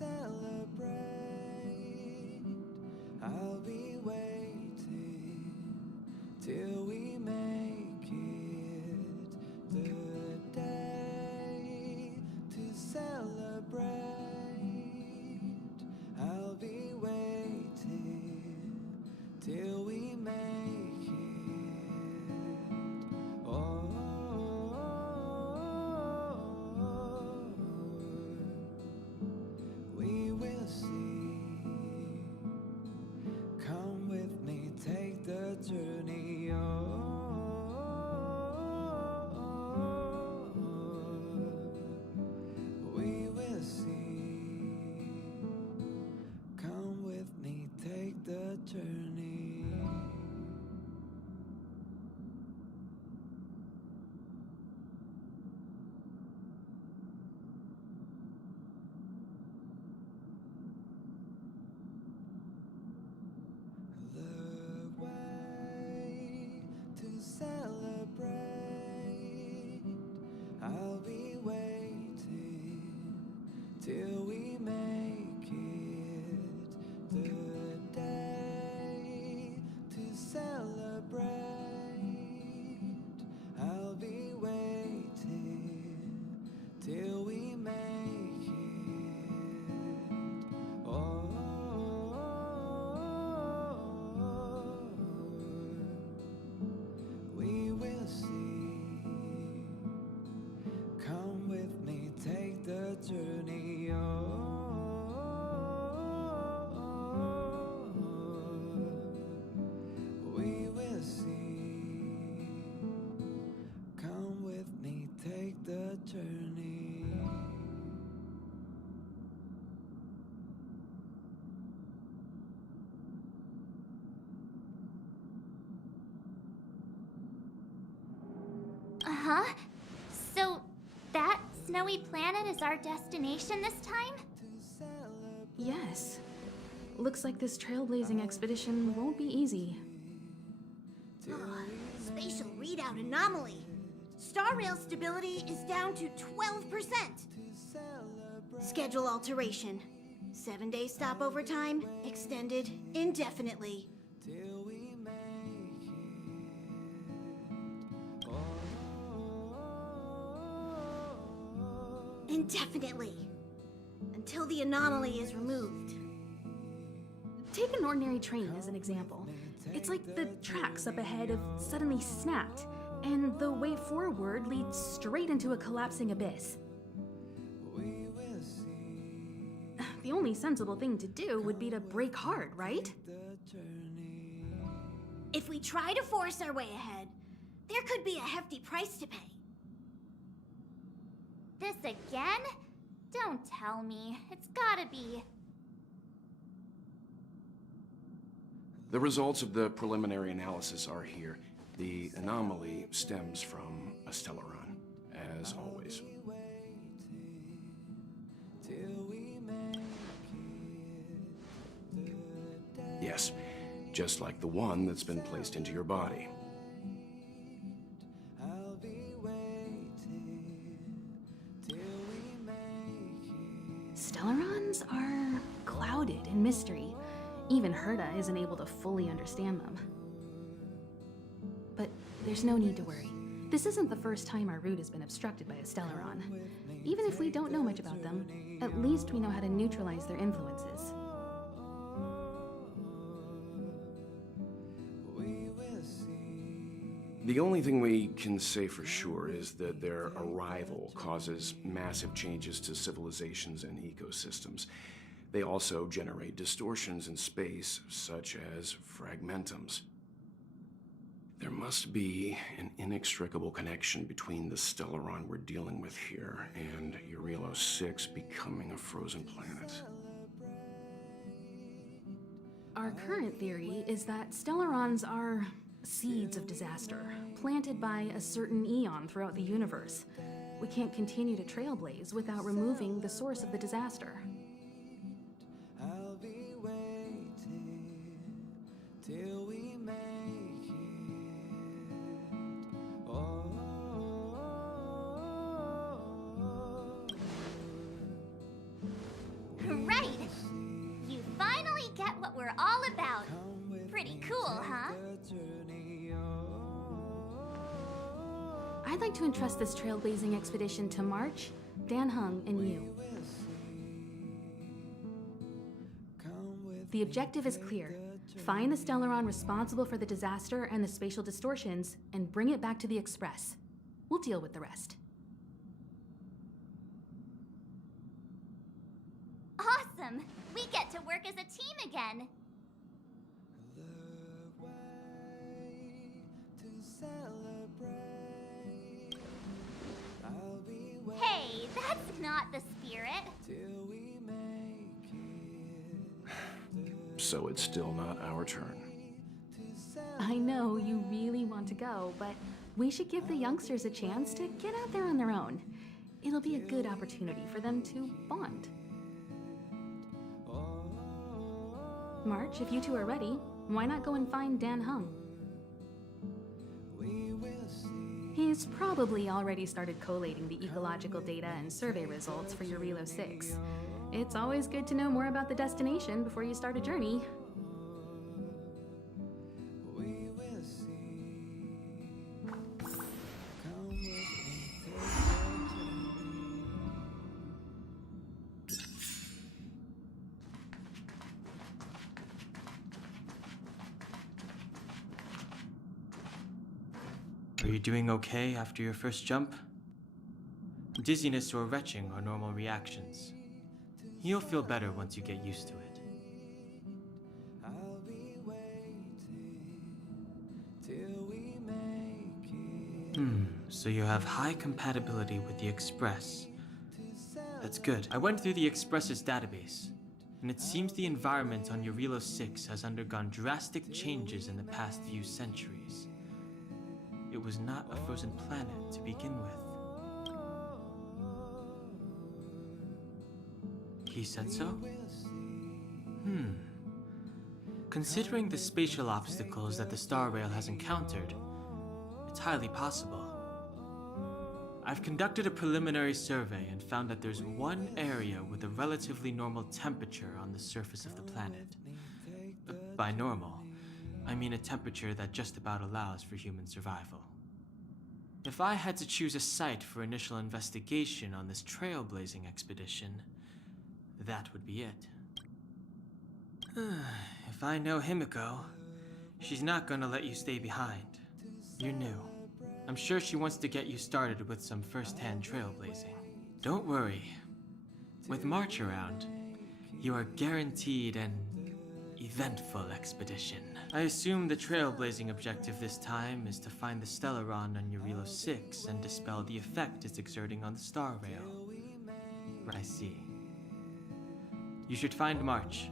celebrate. I'll be waiting till we make it the day to celebrate. I'll be waiting till we make it. Oh, we will see. Come with me, take the journey. We will see. Come with me, take the journey. The way to celebrate. I'll be waiting till we make it the day to celebrate. I'll be waiting till we make it. Oh, we will see. Come with me, take the journey. We will see. Come with me, take the journey. Uh-huh. So, that snowy planet is our destination this time? Yes. Looks like this trailblazing expedition won't be easy. Spatial readout anomaly. Star rail stability is down to 12%. Schedule alteration. 7-day stopover time extended indefinitely. Till we make it. Indefinitely. Until the anomaly is removed. Take an ordinary train as an example. It's like the tracks up ahead have suddenly snapped, and the way forward leads straight into a collapsing abyss. We will see. The only sensible thing to do would be to brake hard, right? The journey. If we try to force our way ahead, there could be a hefty price to pay. This again? Don't tell me. It's gotta be. The results of the preliminary analysis are here. The anomaly stems from a stellaron, as always. Till we make it the day. Yes, just like the one that's been placed into your body. I'll be waiting till we make it. Stellarons are clouded in mystery. Even Herta isn't able to fully understand them. But there's no need to worry. This isn't the first time our route has been obstructed by a Stellaron. Even if we don't know much about them, at least we know how to neutralize their influences. We will see. The only thing we can say for sure is that their arrival causes massive changes to civilizations and ecosystems. They also generate distortions in space, such as fragmentums. There must be an inextricable connection between the Stellaron we're dealing with here and Eurylo 6 becoming a frozen planet. Our current theory is that Stellarons are seeds of disaster, planted by a certain eon throughout the universe. We can't continue to trailblaze without removing the source of the disaster. I'll be waiting till we make it. Oh, Hooray! what we're all about. Pretty cool, huh? I'd like to entrust this trailblazing expedition to March, Dan Hung, and you. The objective is clear. Find the Stellaron responsible for the disaster and the spatial distortions, and bring it back to the Express. We'll deal with the rest. Awesome! We get to work as a team again. The way to celebrate. I'll be waiting Hey, that's not the spirit. till we make it. So it's still not our turn. I know you really want to go, but we should give the youngsters a chance to get out there on their own. It'll be a good opportunity for them to bond. March, if you two are ready, why not go and find Dan Hung? We will see. He's probably already started collating the ecological data and survey results for your Relo 6. It's always good to know more about the destination before you start a journey. We will see. Come with me, take the Are you doing okay after your first jump? Dizziness or retching are normal reactions. You'll feel better once you get used to it. I'll be waiting till we make it. So you have high compatibility with the Express. That's good. I went through the Express's database, and it seems the environment on your Relo 6 has undergone drastic changes in the past few centuries. It was not a frozen planet to begin with. He said so? Considering the spatial obstacles that the Star Rail has encountered, it's highly possible. I've conducted a preliminary survey and found that there's one area with a relatively normal temperature on the surface of the planet. By normal, I mean a temperature that just about allows for human survival. If I had to choose a site for initial investigation on this trailblazing expedition, that would be it. If I know Himiko, she's not gonna let you stay behind. You're new. I'm sure she wants to get you started with some first-hand trailblazing. Don't worry. With March around, you are guaranteed an eventful expedition. I assume the trailblazing objective this time is to find the Stellaron on your Relo 6 and dispel the effect it's exerting on the Star Rail. I see. You should find March.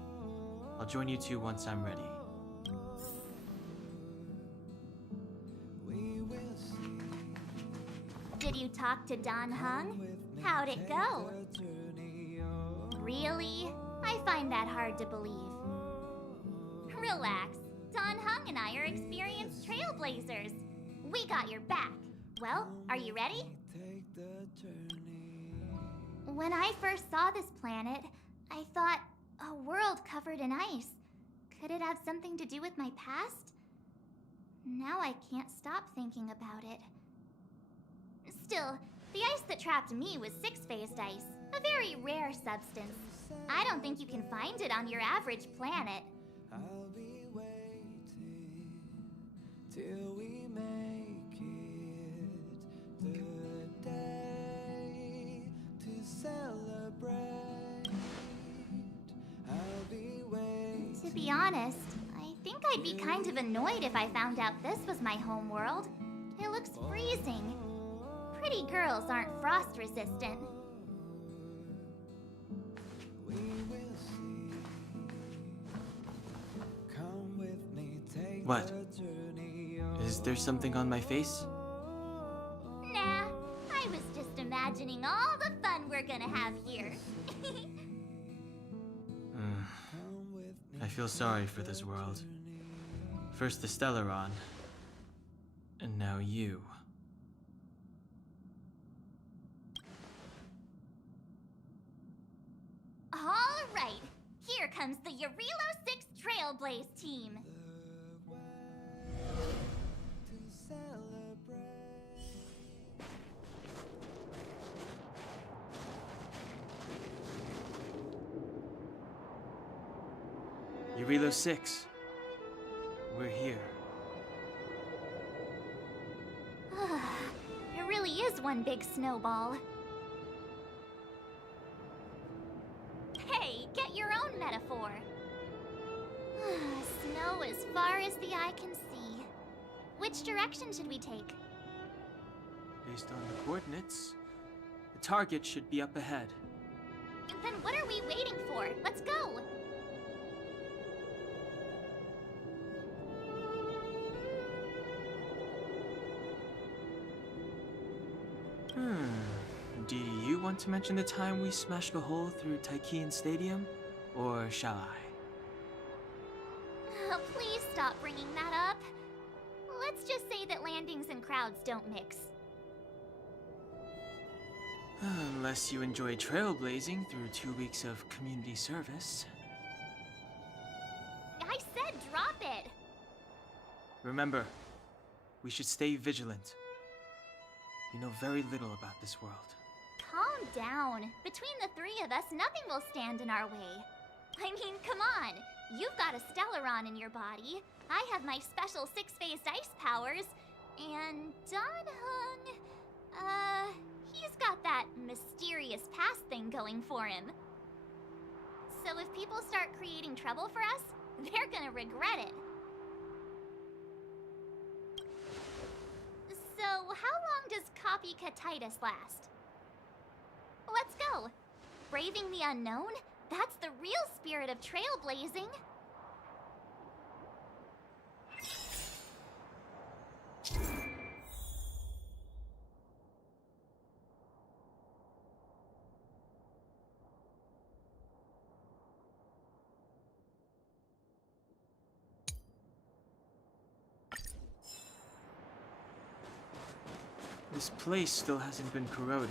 I'll join you two once I'm ready. We will see. Did you talk to Don Hung? How'd it go? The journey on. Really? I find that hard to believe. Relax. Don Hung and I are experienced trailblazers. We got your back. Well, are you ready? Take the journey. When I first saw this planet, I thought, a world covered in ice. Could it have something to do with my past? Now I can't stop thinking about it. Still, the ice that trapped me was six-phased ice, a very rare substance. I don't think you can find it on your average planet. I'll be waiting till we make it the day to celebrate. I'll be waiting. To be honest, I think I'd be kind of annoyed if I found out this was my home world. It looks freezing. Pretty girls aren't frost resistant. We will see. Come with me, take What? the journey on. Is there something on my face? Nah, I was just imagining all the fun we're gonna have here. Come with me. I feel sorry for this world. First the Stellaron, and now you. All right, here comes the Eurelo 6 Trailblaze team. to celebrate. Eurilo 6. We're here. It really is one big snowball. Hey, get your own metaphor. Snow as far as the eye can see. Which direction should we take? Based on the coordinates, the target should be up ahead. Then what are we waiting for? Let's go! Do you want to mention the time we smashed a hole through Taikian Stadium? Or shall I? Please stop bringing that up. Let's just say that landings and crowds don't mix. Unless you enjoy trailblazing through 2 weeks of community service. I said drop it! Remember, we should stay vigilant. We know very little about this world. Calm down. Between the three of us, nothing will stand in our way. I mean, come on. You've got a Stellaron in your body. I have my special six-phased ice powers. And Danhung, he's got that mysterious past thing going for him. So if people start creating trouble for us, they're gonna regret it. So how long does copycatitis last? Let's go. Braving the unknown? That's the real spirit of trailblazing. This place still hasn't been corroded,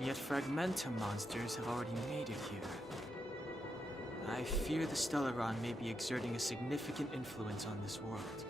yet fragmentum monsters have already made it here. I fear the Stellaron may be exerting a significant influence on this world.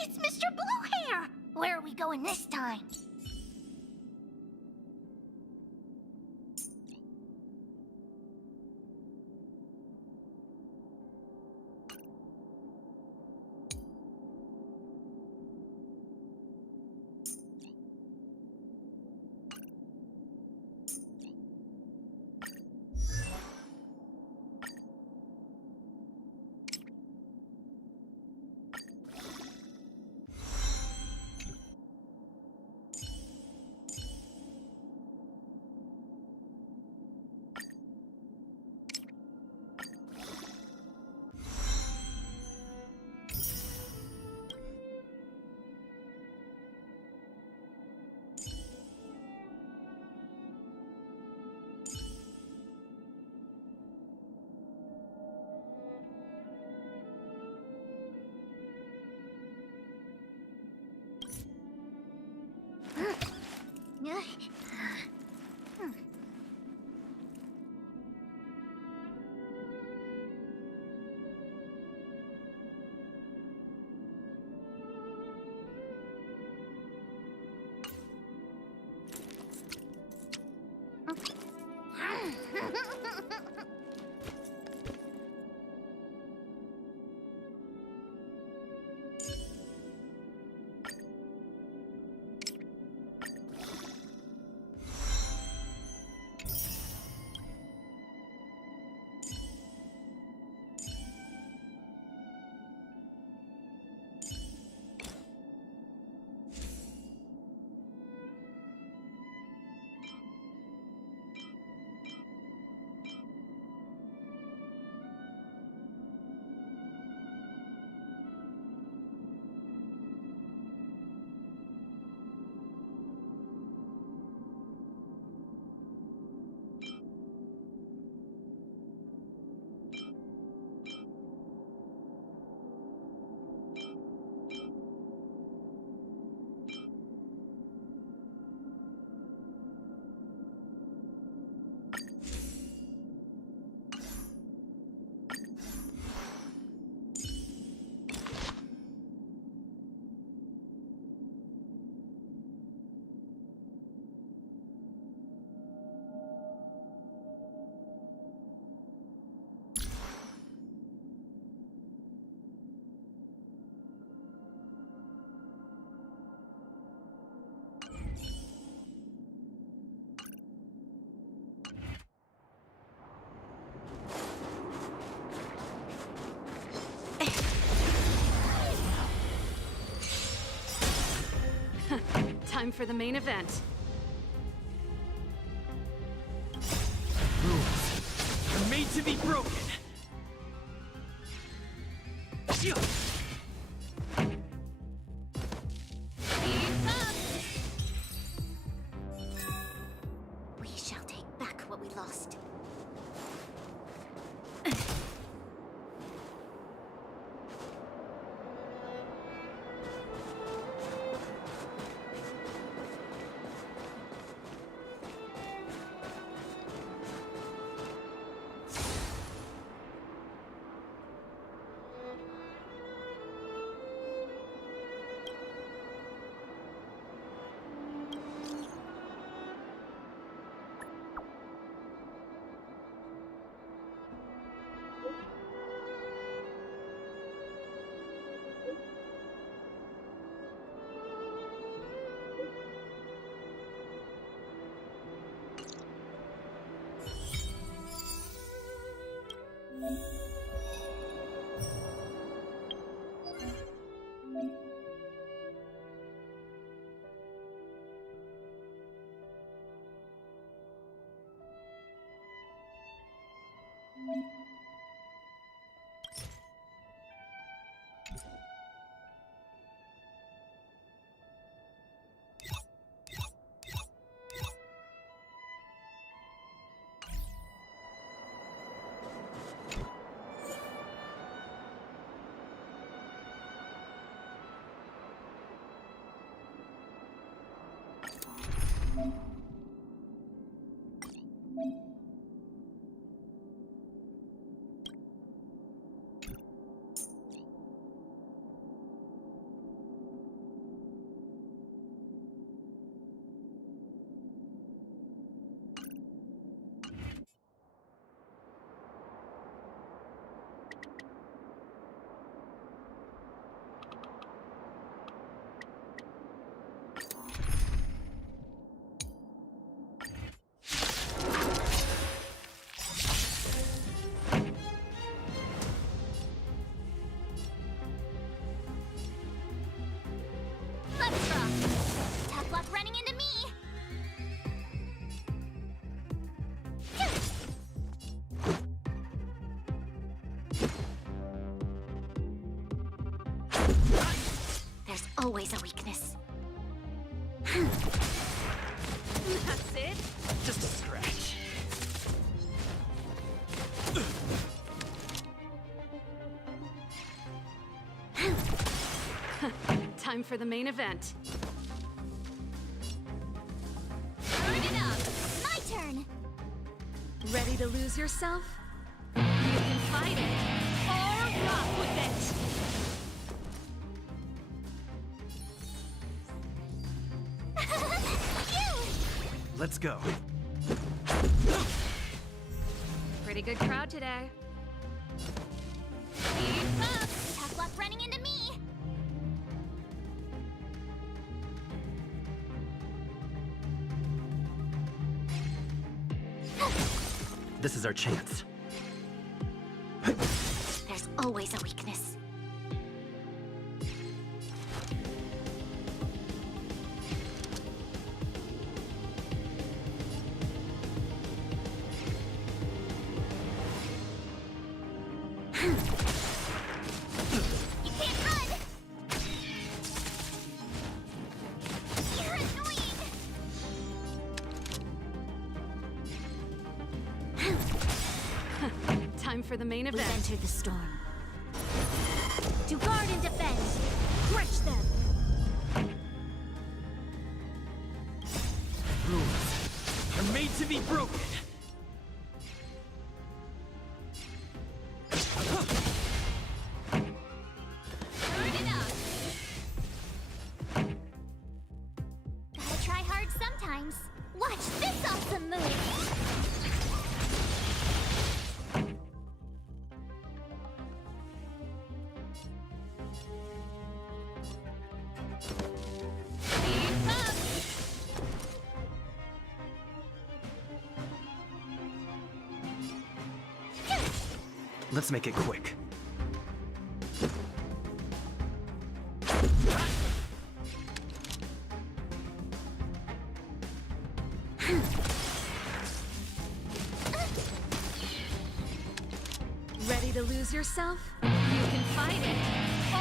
It's Mr. Bluehair! Where are we going this time? Time for the main event. Rules are made to be broken. We shall take back what we lost. Let's rock. Tough luck running into me. There's always a weakness. That's it? Just a scratch. Time for the main event. Turn it up. My turn. Ready to lose yourself? You can fight it, or rock with it! Let's go. Pretty good crowd today. Tough luck running into me. This is our chance. There's always a weakness. You can't run. You're annoying. Time for the main We've event. entered the storm. To guard and defend. Crush them. Rules are made to be broken. Turn it up. Gotta try hard sometimes. Watch this awesome move. Let's make it quick. lose yourself, you can fight it or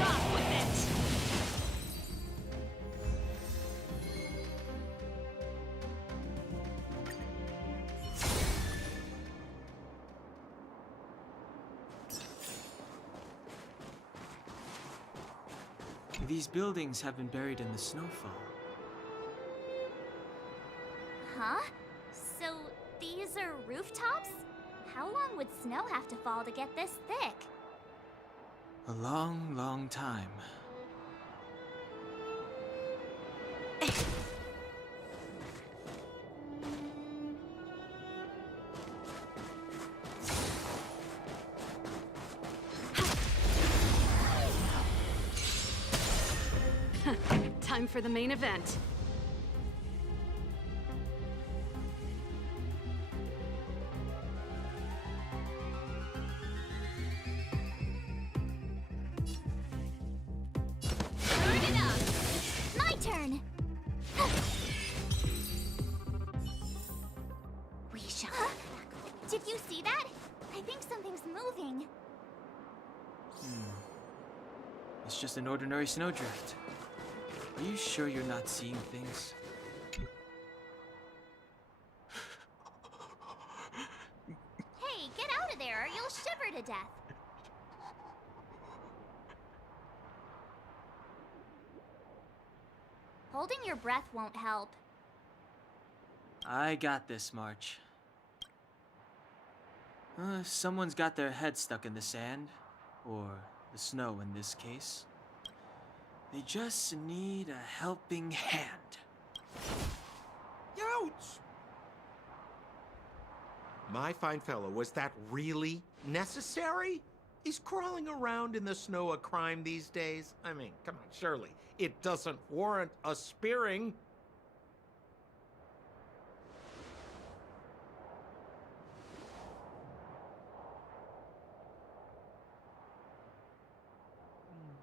rock with it. These buildings have been buried in the snowfall. Huh? So these are rooftops? How long would snow have to fall to get this thick? A long, long time. Time for the main event. Turn it up! My turn! We shall. Did you see that? I think something's moving. It's just an ordinary snowdrift. Are you sure you're not seeing things? Hey, get out of there or you'll shiver to death. Holding your breath won't help. I got this, March. If someone's got their head stuck in the sand, or the snow in this case, they just need a helping hand. Ouch! My fine fellow, was that really necessary? Is crawling around in the snow a crime these days? I mean, come on, surely. It doesn't warrant a spearing.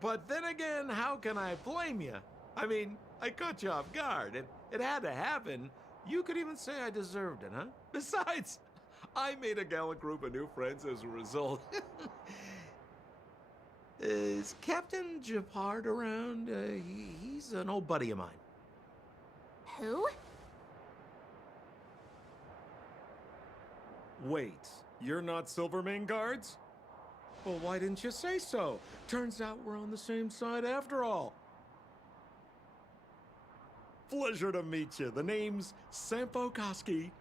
But then again, how can I blame you? I mean, I caught you off guard. It had to happen. You could even say I deserved it, huh? Besides, I made a gallant group of new friends as a result. Is Captain Japard around? He's an old buddy of mine. Who? Wait, you're not Silvermane guards? Well, why didn't you say so? Turns out we're on the same side after all. Pleasure to meet you. The name's Sampo Koski.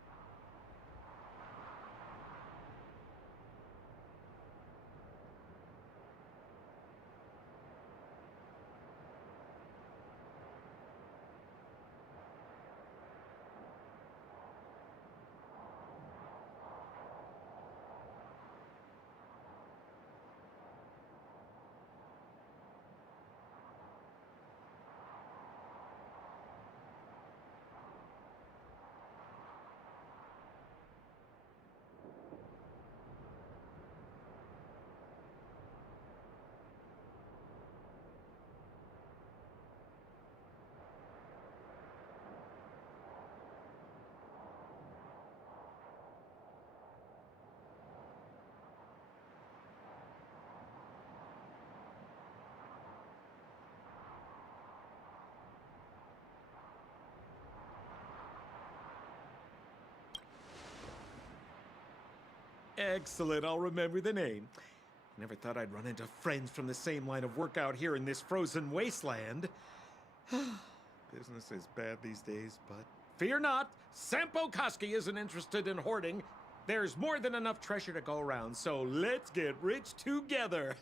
Excellent, I'll remember the name. Never thought I'd run into friends from the same line of work out here in this frozen wasteland. Business is bad these days, but fear not, Sampo Koski isn't interested in hoarding. There's more than enough treasure to go around, so let's get rich together.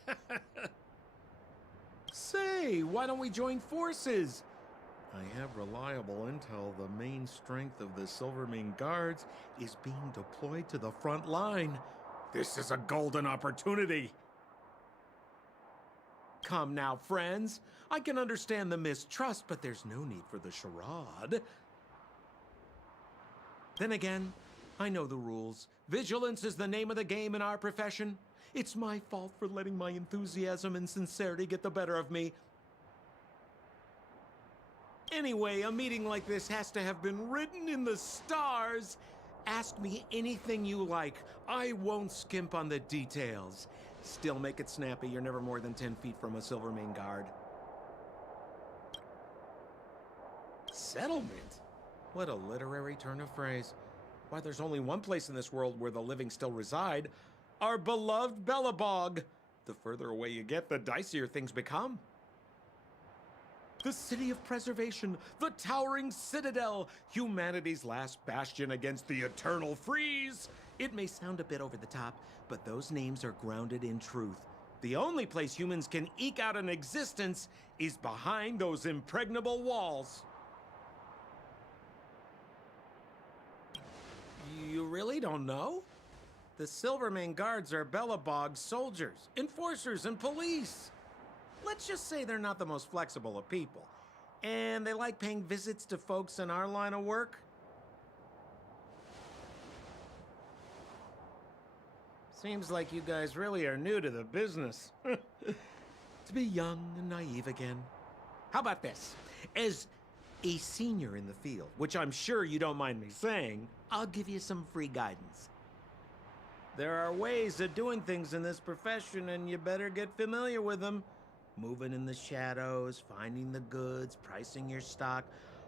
Say, why don't we join forces? I have reliable intel the main strength of the Silvermane Guards is being deployed to the front line. This is a golden opportunity. Come now, friends. I can understand the mistrust, but there's no need for the charade. Then again, I know the rules. Vigilance is the name of the game in our profession. It's my fault for letting my enthusiasm and sincerity get the better of me. Anyway, a meeting like this has to have been written in the stars. Ask me anything you like. I won't skimp on the details. Still make it snappy. You're never more than 10 feet from a Silvermane guard. Settlement? What a literary turn of phrase. Why, there's only one place in this world where the living still reside. Our beloved Bellabog. The further away you get, the dicier things become. The city of preservation, the towering citadel, humanity's last bastion against the eternal freeze. It may sound a bit over the top, but those names are grounded in truth. The only place humans can eke out an existence is behind those impregnable walls. You really don't know? The Silvermane guards are Bellabog's soldiers, enforcers, and police. Let's just say they're not the most flexible of people. And they like paying visits to folks in our line of work. Seems like you guys really are new to the business. To be young and naive again. How about this? As a senior in the field, which I'm sure you don't mind me saying, I'll give you some free guidance. There are ways of doing things in this profession, and you better get familiar with them. Moving in the shadows, finding the goods, pricing your stock,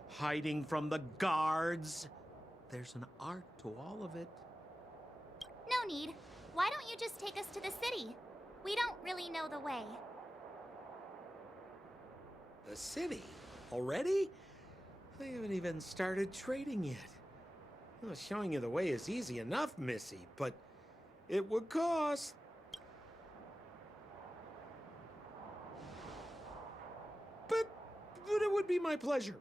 hiding from the guards. There's an art to all of it. No need. Why don't you just take us to the city? We don't really know the way. The city? Already? I haven't even started trading yet. Well, showing you the way is easy enough, Missy, but it would cost. But it would be my pleasure.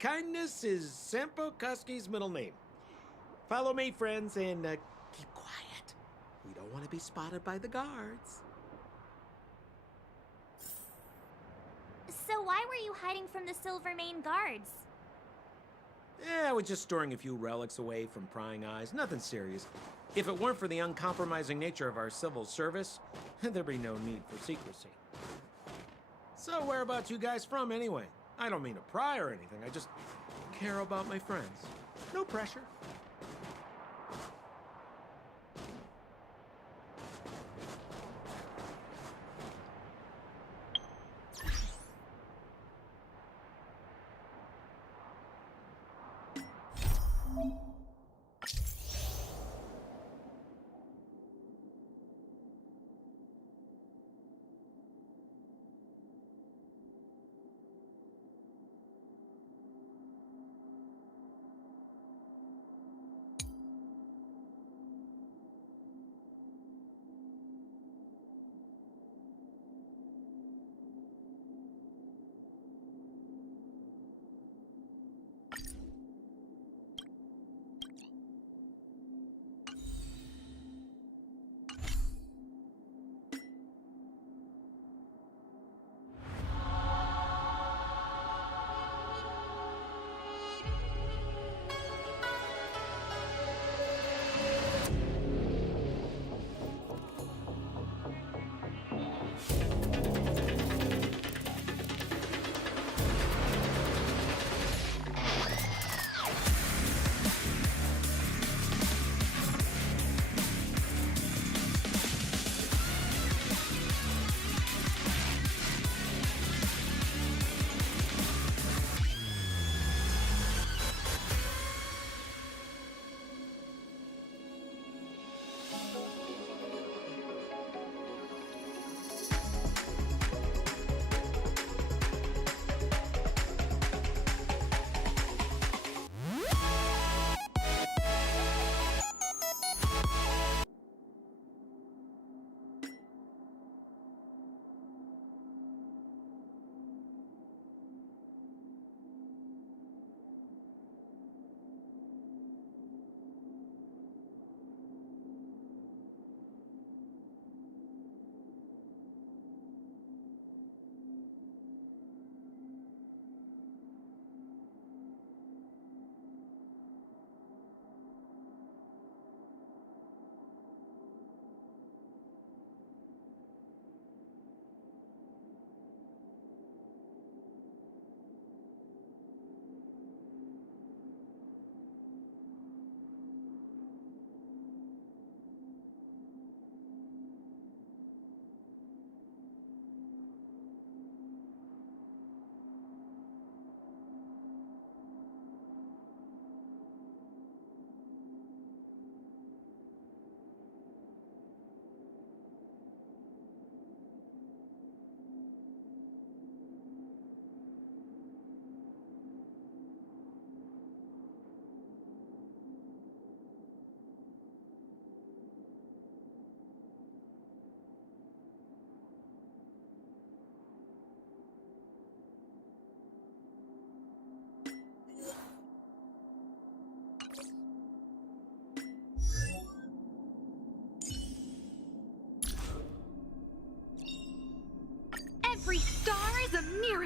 Kindness is Sampo Koski's middle name. Follow me, friends, and keep quiet. We don't want to be spotted by the guards. So why were you hiding from the Silvermane guards? I was just storing a few relics away from prying eyes. Nothing serious. If it weren't for the uncompromising nature of our civil service, there'd be no need for secrecy. So whereabouts you guys from, anyway? I don't mean to pry or anything. I just care about my friends. No pressure.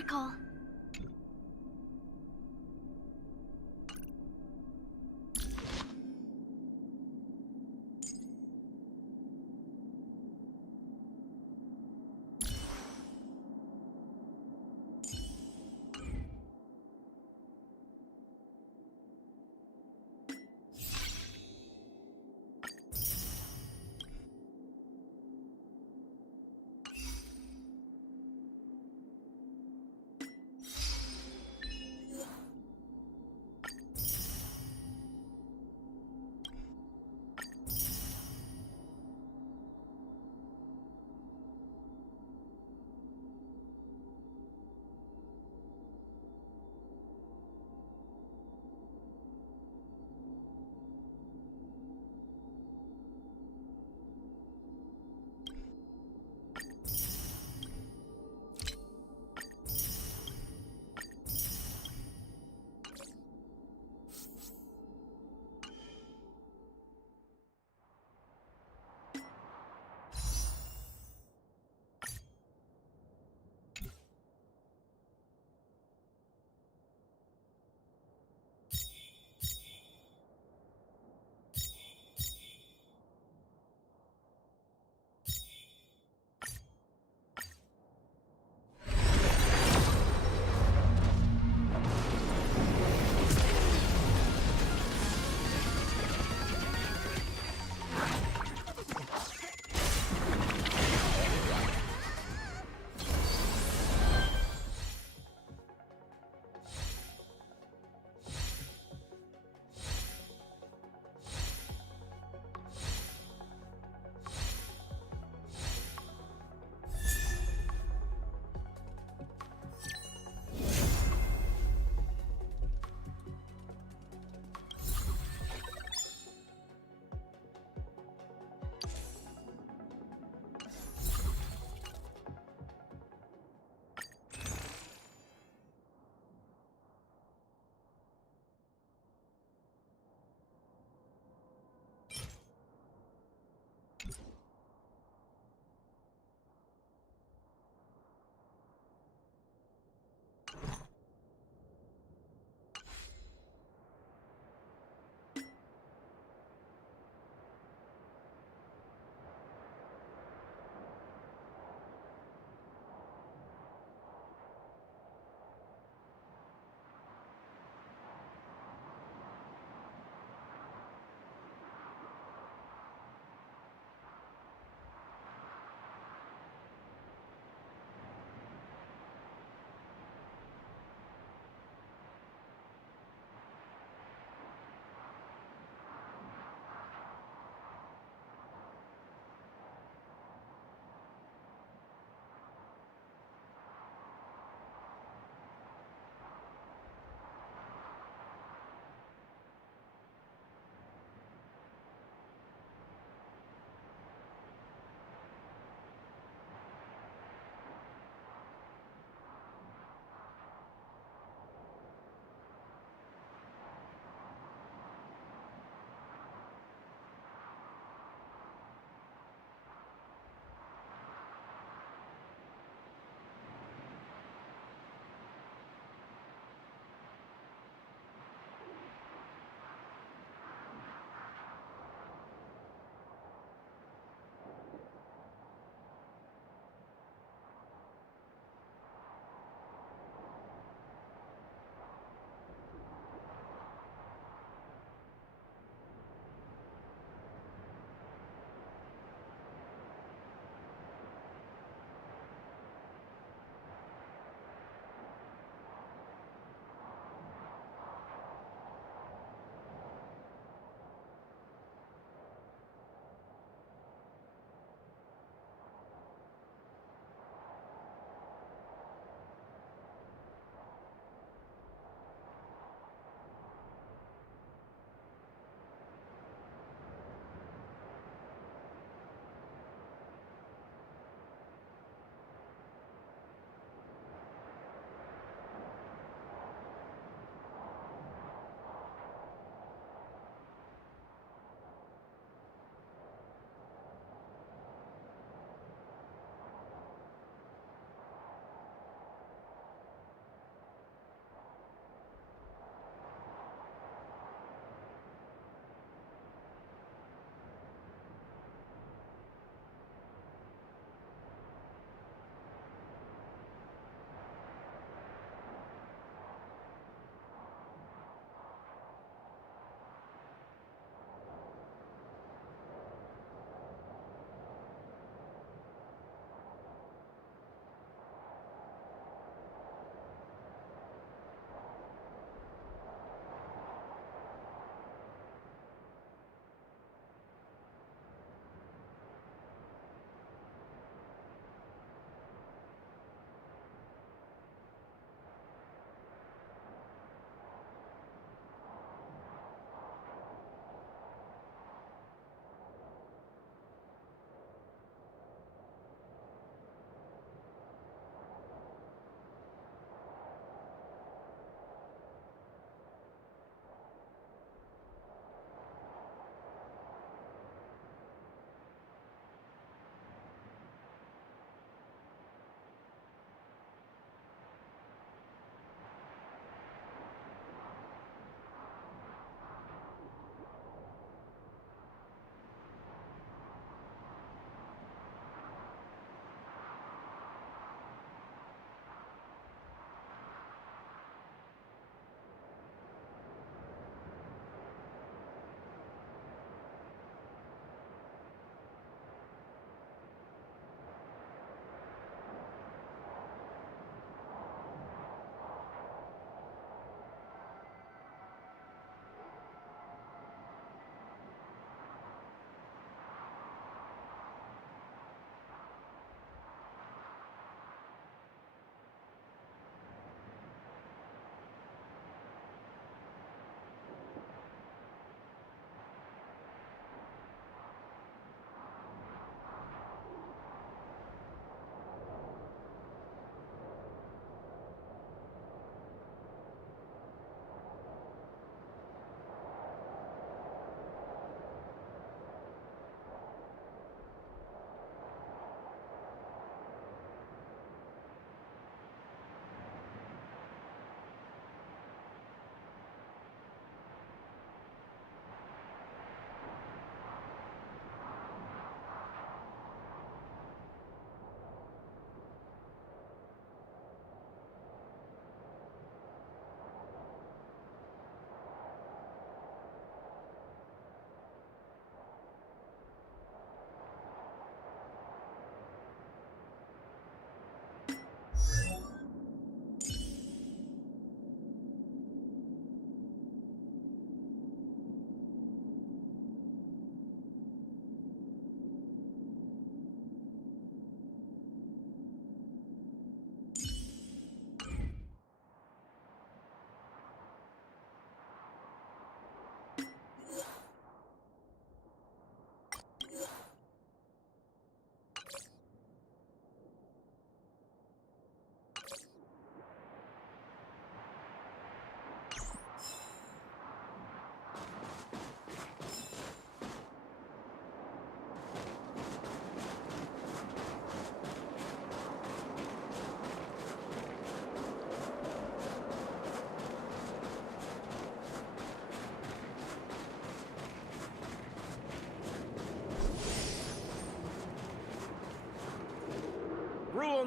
miracle.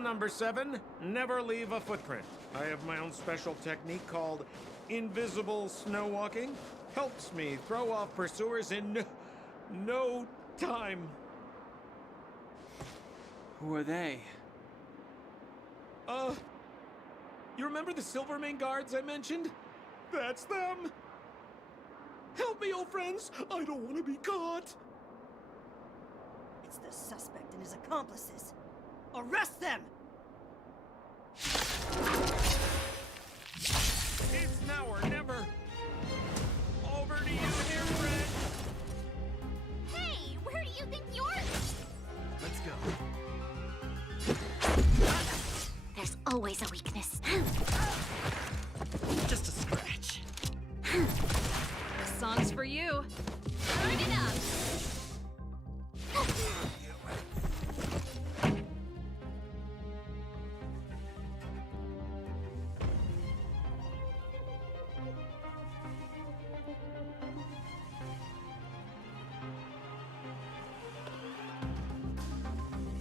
number 7, never leave a footprint. I have my own special technique called invisible snow walking. Helps me throw off pursuers in no time. Who are they? You remember the Silvermane guards I mentioned? That's them! Help me, old friends! I don't want to be caught! It's the suspect and his accomplices. Arrest them! It's now or never! Over to you, dear friend! Hey, where do you think you're... Let's go. There's always a weakness. Just a scratch. This song's for you. Turn it up.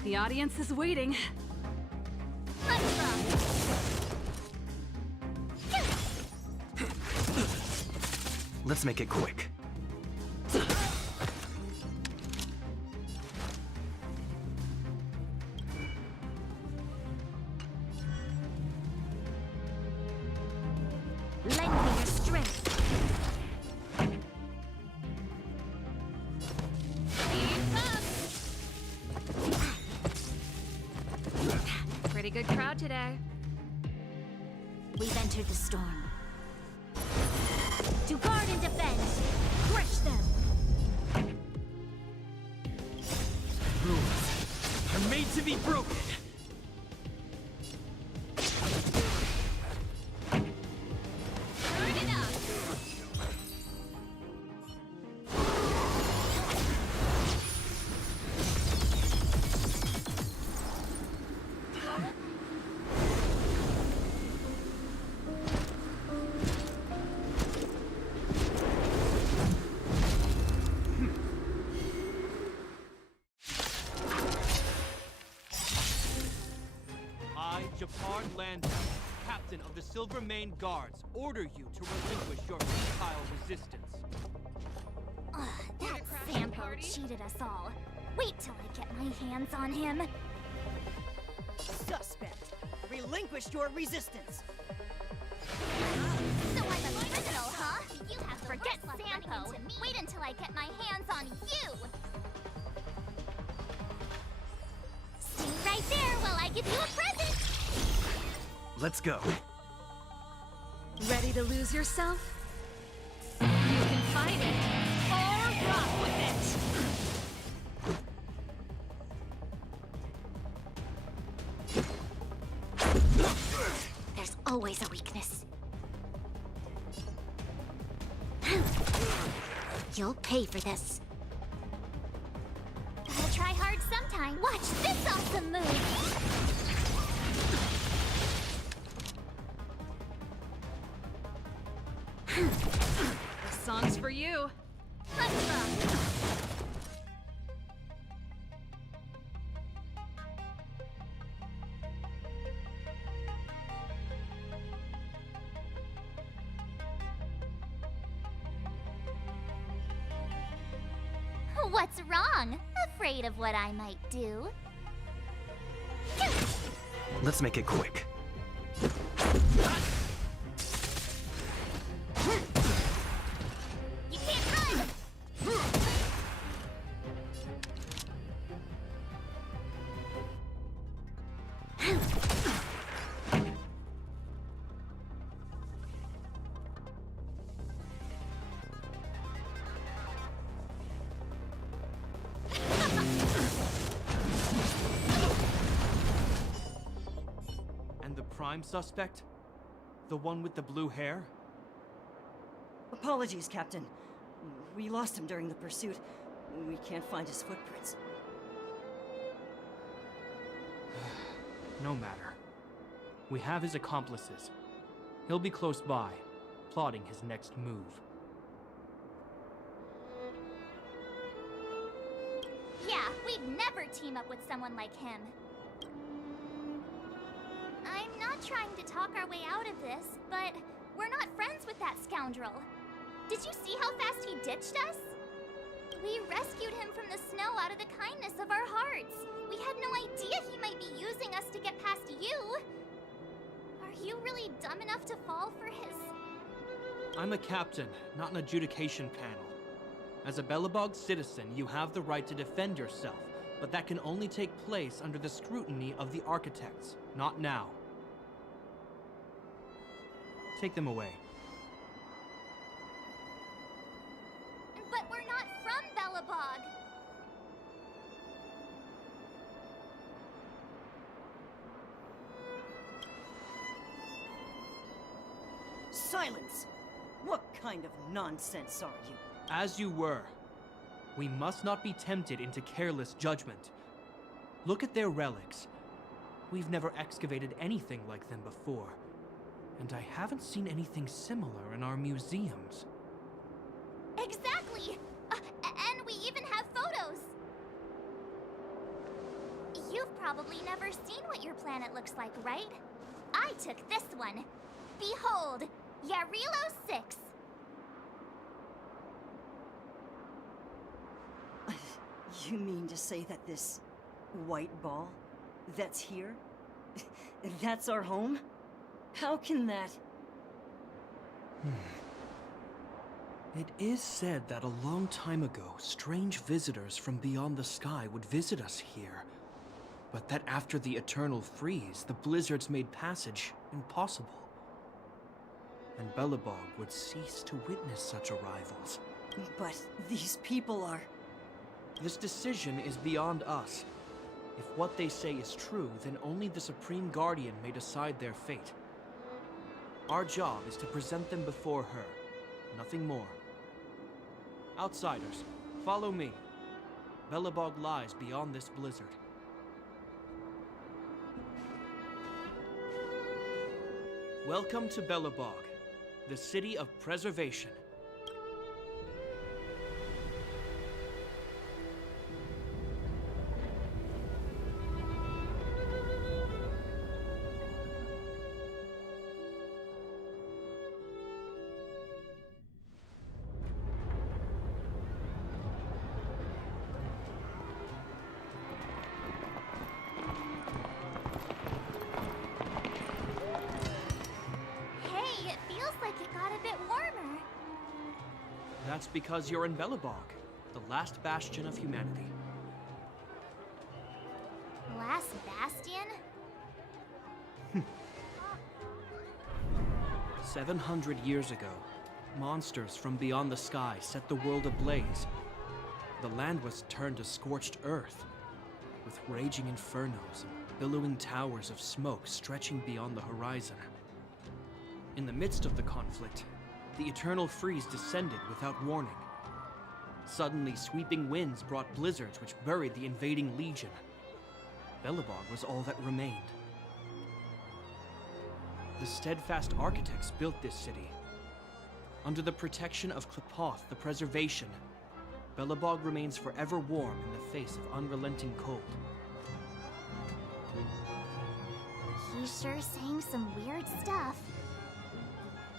The audience is waiting. Let's rock. Let's make it quick. Lend me your strength. Keep up. Pretty good crowd today. We've entered the storm. To guard and defend. Crush them. Rules are made to be broken. Turn it up. I, Japard Landau, captain of the Silvermane Guards, order you to relinquish your futile resistance. That crash Sampo party? cheated us all. Wait till I get my hands on him. Suspect, relinquish your resistance. So I'm a criminal, huh? You have to forget Sampo. Wait until I get my hands on you. Stay right there while I give you a present. Let's go. Ready to lose yourself? You can fight it or rock with it. There's always a weakness. You'll pay for this. Gotta try hard sometime. Watch this awesome move. This song's for you. Let's rock. What's wrong? Afraid of what I might do? Let's make it quick. You can't run! And the prime suspect? The one with the blue hair? Apologies, Captain. We lost him during the pursuit. We can't find his footprints. No matter. We have his accomplices. He'll be close by, plotting his next move. Yeah, we'd never team up with someone like him. trying to talk our way out of this, but we're not friends with that scoundrel. Did you see how fast he ditched us? We rescued him from the snow out of the kindness of our hearts. We had no idea he might be using us to get past you. Are you really dumb enough to fall for his... I'm a captain, not an adjudication panel. As a Belobog citizen, you have the right to defend yourself, but that can only take place under the scrutiny of the architects, not now. Take them away. But we're not from Belobog. Silence! What kind of nonsense are you? As you were. We must not be tempted into careless judgment. Look at their relics. We've never excavated anything like them before. And I haven't seen anything similar in our museums. Exactly! And we even have photos! You've probably never seen what your planet looks like, right? I took this one. Behold, Yarilo 6. You mean to say that this white ball that's here, that's our home? How can that... It is said that a long time ago, strange visitors from beyond the sky would visit us here. But that after the eternal freeze, the blizzards made passage impossible. And Belobog would cease to witness such arrivals. But these people are... This decision is beyond us. If what they say is true, then only the Supreme Guardian may decide their fate. Our job is to present them before her, nothing more. Outsiders, follow me. Belobog lies beyond this blizzard. Welcome to Belobog, the city of preservation. That's because you're in Belobog, the last bastion of humanity. Last bastion? 700 years ago, monsters from beyond the sky set the world ablaze. The land was turned to scorched earth, with raging infernos and billowing towers of smoke stretching beyond the horizon. In the midst of the conflict, the eternal freeze descended without warning. Suddenly, sweeping winds brought blizzards which buried the invading legion. Belobog was all that remained. The steadfast architects built this city. Under the protection of Klepoth, the preservation, Belobog remains forever warm in the face of unrelenting cold. He's sure saying some weird stuff.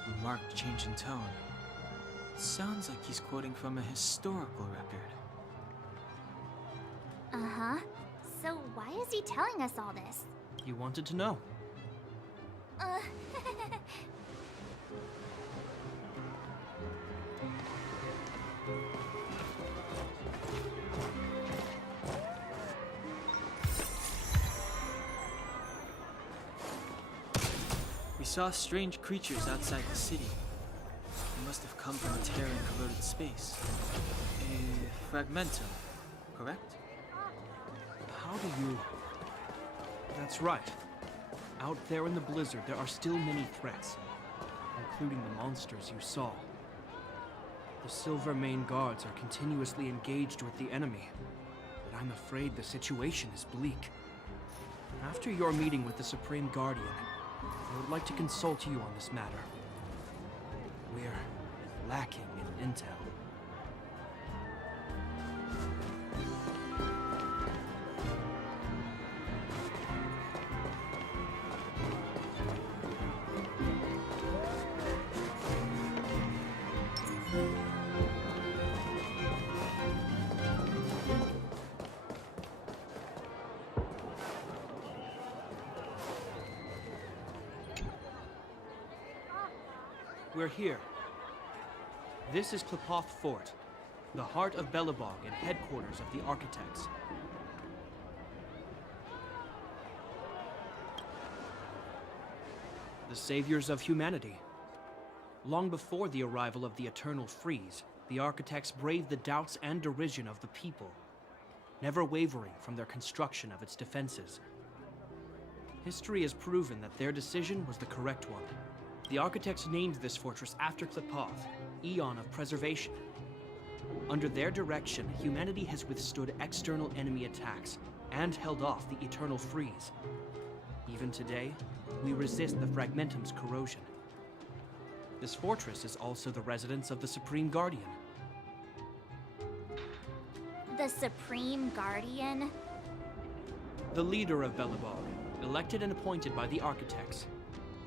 A marked change in tone. Sounds like he's quoting from a historical record. Uh-huh. So why is he telling us all this? You wanted to know. We saw strange creatures outside the city. They must have come from a tear and corroded space. A fragmentum, correct? How do you... That's right. Out there in the blizzard, there are still many threats, including the monsters you saw. The Silvermane guards are continuously engaged with the enemy, but I'm afraid the situation is bleak. After your meeting with the Supreme Guardian, I would like to consult you on this matter. We're lacking in intel. We're here. This is Klepoth Fort, the heart of Belobog and headquarters of the Architects. The saviors of humanity. Long before the arrival of the Eternal Freeze, the Architects braved the doubts and derision of the people, never wavering from their construction of its defenses. History has proven that their decision was the correct one. The Architects named this fortress after Klepoth, Eon of Preservation. Under their direction, humanity has withstood external enemy attacks and held off the Eternal Freeze. Even today, we resist the Fragmentum's corrosion. This fortress is also the residence of the Supreme Guardian. The Supreme Guardian? The leader of Belobog, elected and appointed by the Architects.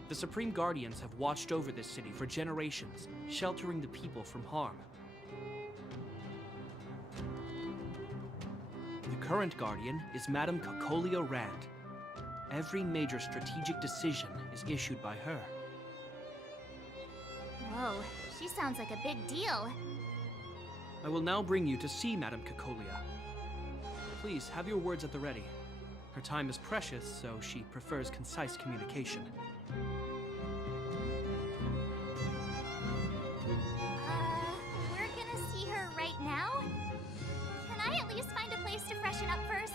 The Supreme Guardians have watched over this city for generations, sheltering the people from harm. The current Guardian is Madame Cocolia Rand. Every major strategic decision is issued by her. Whoa, she sounds like a big deal. I will now bring you to see Madame Cocolia. Please, have your words at the ready. Her time is precious, so she prefers concise communication. We're gonna see her right now? Can I at least find a place to freshen up first?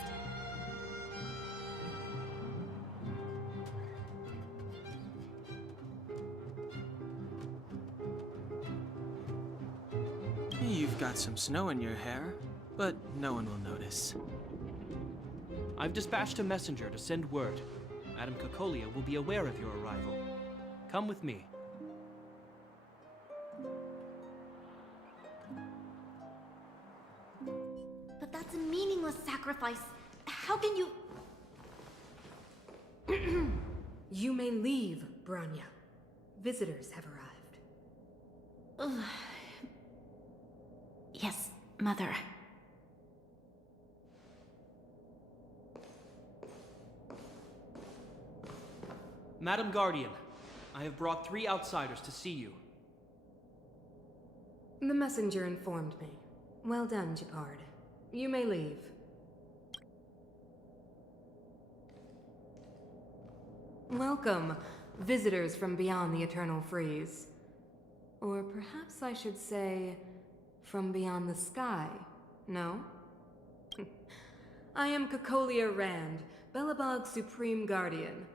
You've got some snow in your hair, but no one will notice. I've dispatched a messenger to send word. Madame Cocolia will be aware of your arrival. Come with me. But that's a meaningless sacrifice. How can you... You may leave, Branya. Visitors have arrived. Yes, Mother. Madam Guardian, I have brought 3 outsiders to see you. The messenger informed me. Well done, Gepard. You may leave. Welcome, visitors from beyond the Eternal Freeze. Or perhaps I should say, from beyond the sky, no? I am Cocolia Rand, Belobog's Supreme Guardian.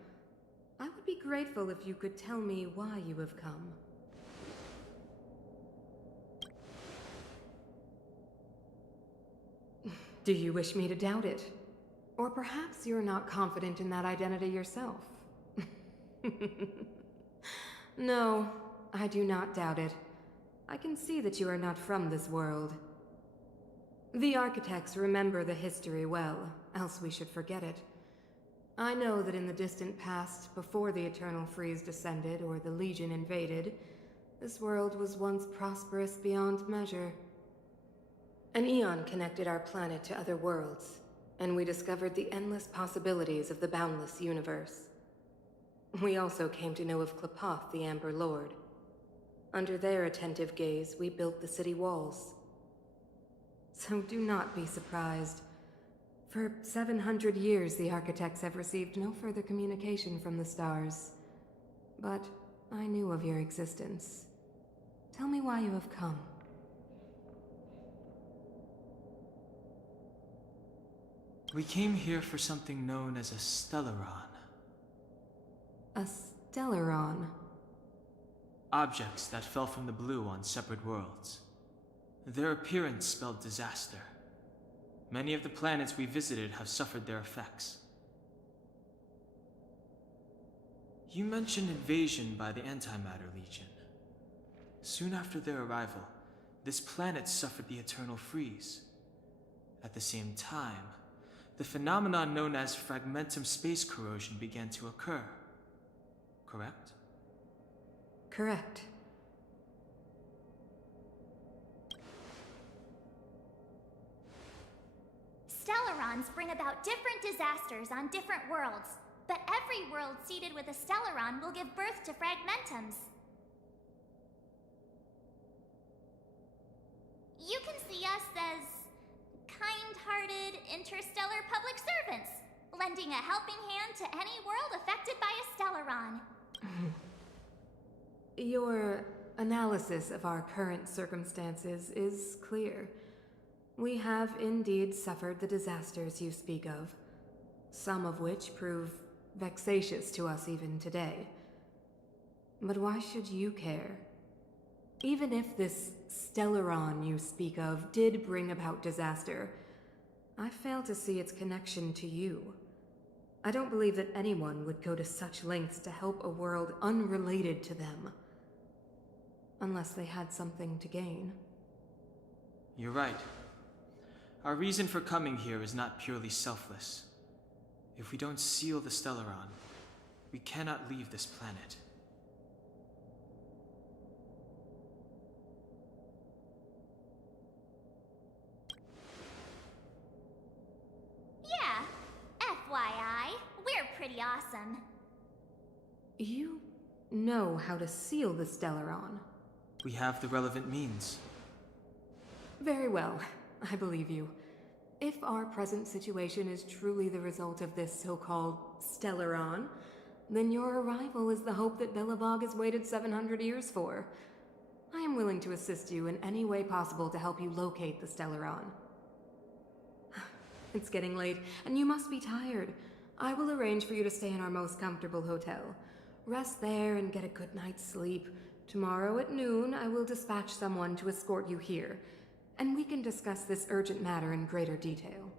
I would be grateful if you could tell me why you have come. Do you wish me to doubt it? Or perhaps you're not confident in that identity yourself? No, I do not doubt it. I can see that you are not from this world. The Architects remember the history well, else we should forget it. I know that in the distant past, before the Eternal Freeze descended or the Legion invaded, this world was once prosperous beyond measure. An eon connected our planet to other worlds, and we discovered the endless possibilities of the boundless universe. We also came to know of Klepoth, the Amber Lord. Under their attentive gaze, we built the city walls. So do not be surprised. For 700 years, the Architects have received no further communication from the stars. But I knew of your existence. Tell me why you have come. We came here for something known as a Stellaron. A Stellaron? Objects that fell from the blue on separate worlds. Their appearance spelled disaster. Many of the planets we visited have suffered their effects. You mentioned invasion by the Antimatter Legion. Soon after their arrival, this planet suffered the Eternal Freeze. At the same time, the phenomenon known as Fragmentum space corrosion began to occur. Correct? Correct. Stellarons bring about different disasters on different worlds, but every world seeded with a Stellaron will give birth to Fragmentums. interstellar public servants, lending a helping hand to any world affected by a Stellaron. Your analysis of our current circumstances is clear. We have indeed suffered the disasters you speak of, some of which prove vexatious to us even today. But why should you care? Even if this Stellaron you speak of did bring about disaster, I fail to see its connection to you. I don't believe that anyone would go to such lengths to help a world unrelated to them. Unless they had something to gain. You're right. Our reason for coming here is not purely selfless. If we don't seal the Stellaron, we cannot leave this planet. Yeah, FYI, we're pretty awesome. You know how to seal the Stellaron. We have the relevant means. Very well, I believe you. If our present situation is truly the result of this so-called Stellaron, then your arrival is the hope that Belobog has waited 700 years for. I am willing to assist you in any way possible to help you locate the Stellaron. It's getting late, and you must be tired. I will arrange for you to stay in our most comfortable hotel. Rest there and get a good night's sleep. Tomorrow at noon, I will dispatch someone to escort you here, and we can discuss this urgent matter in greater detail.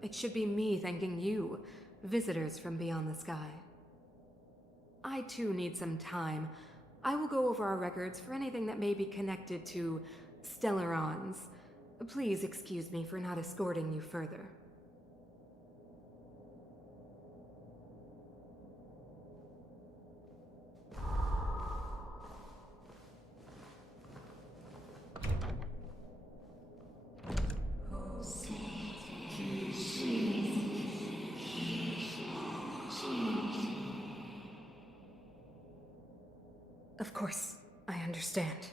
It should be me thanking you, visitors from beyond the sky. I too need some time. I will go over our records for anything that may be connected to Stellarons. Please excuse me for not escorting you further. Of course, I understand.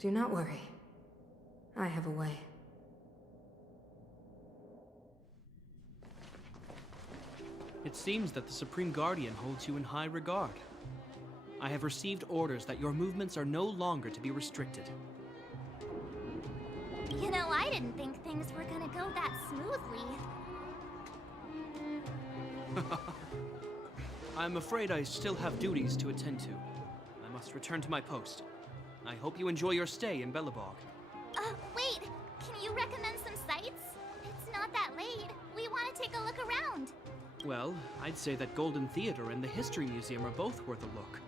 Do not worry. I have a way. It seems that the Supreme Guardian holds you in high regard. I have received orders that your movements are no longer to be restricted. You know, I didn't think things were gonna go that smoothly. I'm afraid I still have duties to attend to. I must return to my post. I hope you enjoy your stay in Belobog. Wait! Can you recommend some sites? It's not that late. We want to take a look around. Well, I'd say that Golden Theater and the History Museum are both worth a look.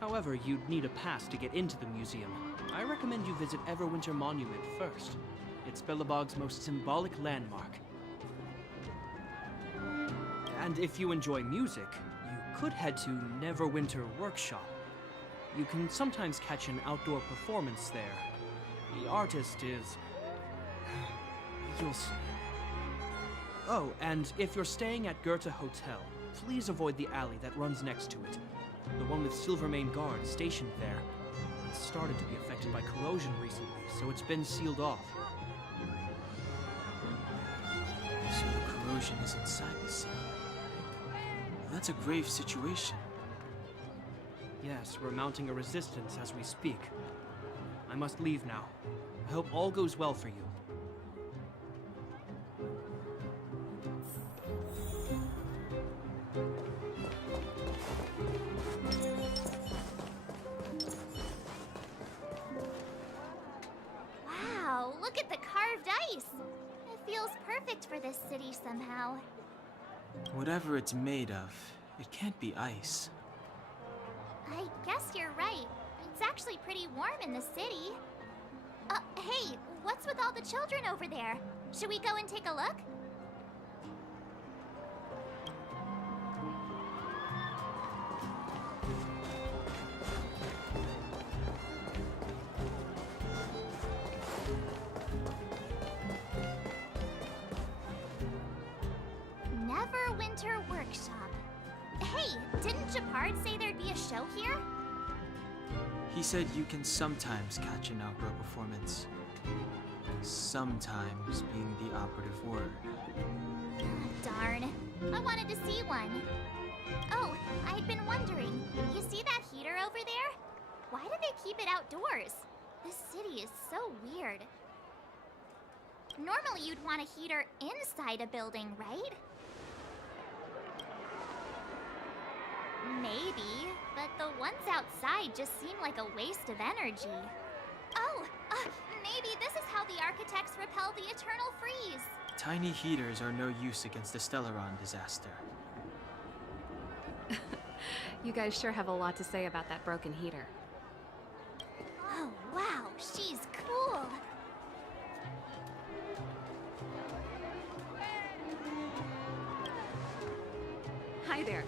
However, you'd need a pass to get into the museum. I recommend you visit Everwinter Monument first. It's Belobog's most symbolic landmark. And if you enjoy music, you could head to Neverwinter Workshop. You can sometimes catch an outdoor performance there. The artist is... you'll see. Oh, and if you're staying at Goethe Hotel, please avoid the alley that runs next to it. The one with Silvermane guards stationed there. It's started to be affected by corrosion recently, so it's been sealed off. So the corrosion is inside the seal. That's a grave situation. Yes, we're mounting a resistance as we speak. I must leave now. I hope all goes well for you. Wow, look at the carved ice! It feels perfect for this city somehow. Whatever it's made of, it can't be ice. I guess you're right. It's actually pretty warm in the city. Hey, what's with all the children over there? Should we go and take a look? Neverwinter Workshop. Hey, didn't Japard say there'd be a show here? He said you can sometimes catch an outdoor performance. Sometimes being the operative word. Darn. I wanted to see one. Oh, I'd been wondering. You see that heater over there? Why do they keep it outdoors? This city is so weird. Normally you'd want a heater inside a building, right? Maybe, but the ones outside just seem like a waste of energy. Oh, maybe this is how the architects repel the eternal freeze. Tiny heaters are no use against the Stellaron disaster. You guys sure have a lot to say about that broken heater. Oh, wow, she's cool. Hi there.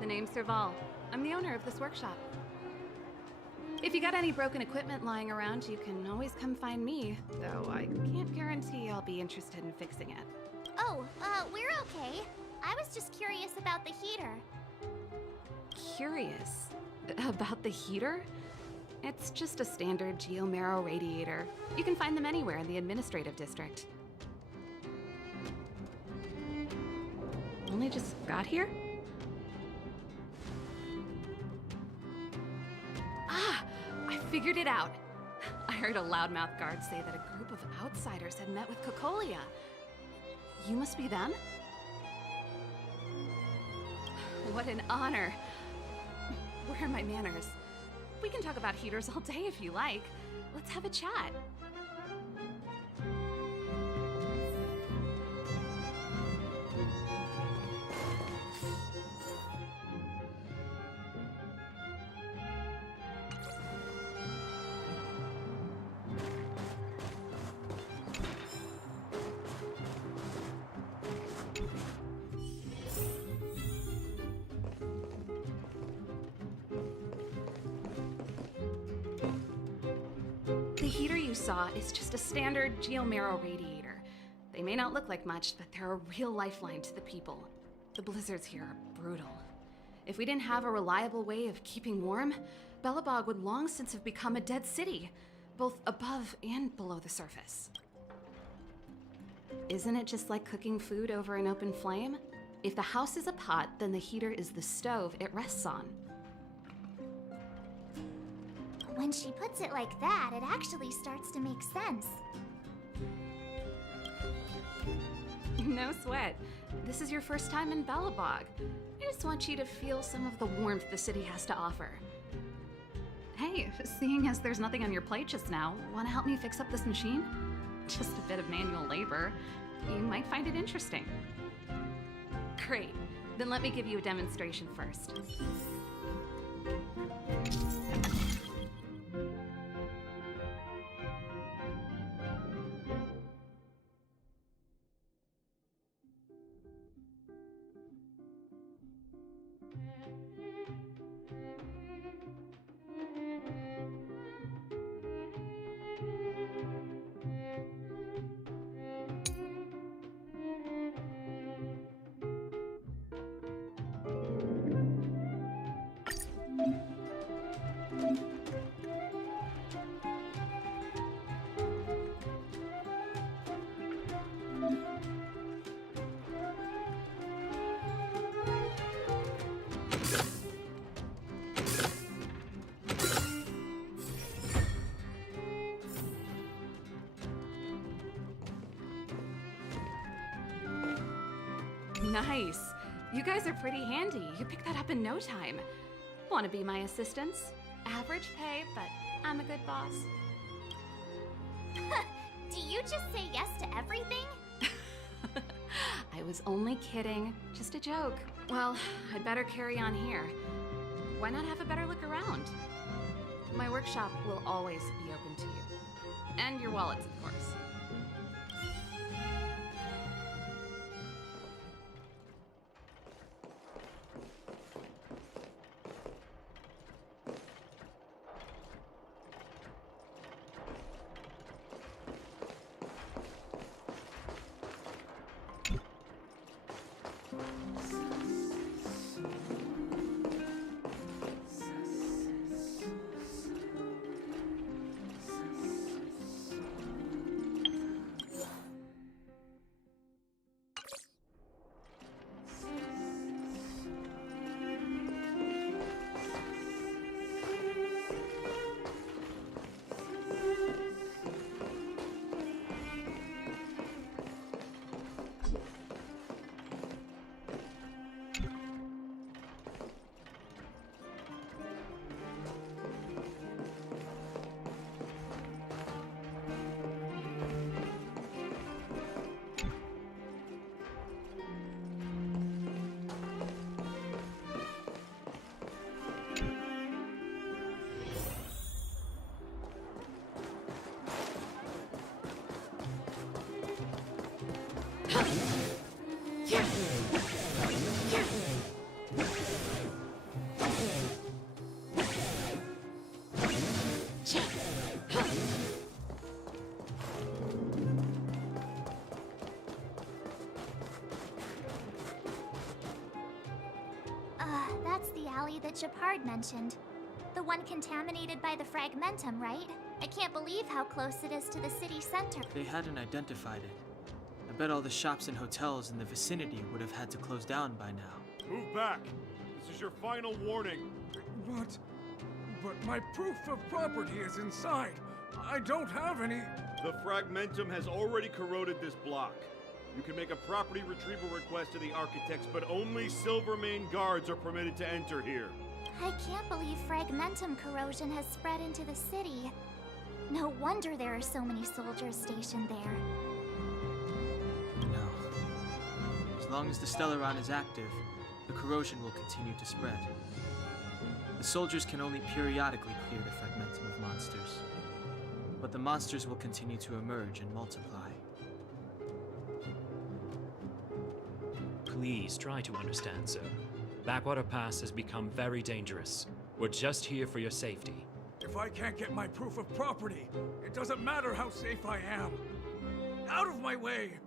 The name's Serval. I'm the owner of this workshop. If you got any broken equipment lying around, you can always come find me, though I can't guarantee I'll be interested in fixing it. Oh, we're okay. I was just curious about the heater. Curious? About the heater? It's just a standard geomarrow radiator. You can find them anywhere in the administrative district. Only just got here? Ah! I figured it out! I heard a loudmouth guard say that a group of outsiders had met with Cocolia. You must be them? What an honor. Where are my manners? We can talk about heaters all day if you like. Let's have a chat. The heater you saw is just a standard geomarrow radiator. They may not look like much, but they're a real lifeline to the people. The blizzards here are brutal. If we didn't have a reliable way of keeping warm, Belobog would long since have become a dead city, both above and below the surface. Isn't it just like cooking food over an open flame? If the house is a pot, then the heater is the stove it rests on. When she puts it like that, it actually starts to make sense. No sweat. This is your first time in Belobog. I just want you to feel some of the warmth the city has to offer. Hey, seeing as there's nothing on your plate just now, want to help me fix up this machine? Just a bit of manual labor. You might find it interesting. Great. Then let me give you a demonstration first. Nice. You guys are pretty handy. You picked that up in no time. Want to be my assistants? Average pay, but I'm a good boss. Do you just say yes to everything? I was only kidding. Just a joke. Well, I'd better carry on here. Why not have a better look around? My workshop will always be open to you. And your wallets, of course. That's the alley that Shepard mentioned. The one contaminated by the fragmentum, right? I can't believe how close it is to the city center. They hadn't identified it. I bet all the shops and hotels in the vicinity would have had to close down by now. Move back. This is your final warning. What? But my proof of property is inside. I don't have any... The fragmentum has already corroded this block. You can make a property retrieval request to the architects, but only Silvermane guards are permitted to enter here. I can't believe fragmentum corrosion has spread into the city. No wonder there are so many soldiers stationed there. No. As long as the Stellaron is active, the corrosion will continue to spread. The soldiers can only periodically clear the fragmentum of monsters. But the monsters will continue to emerge and multiply. Please try to understand, sir. Backwater Pass has become very dangerous. We're just here for your safety. If I can't get my proof of property, it doesn't matter how safe I am. Out of my way!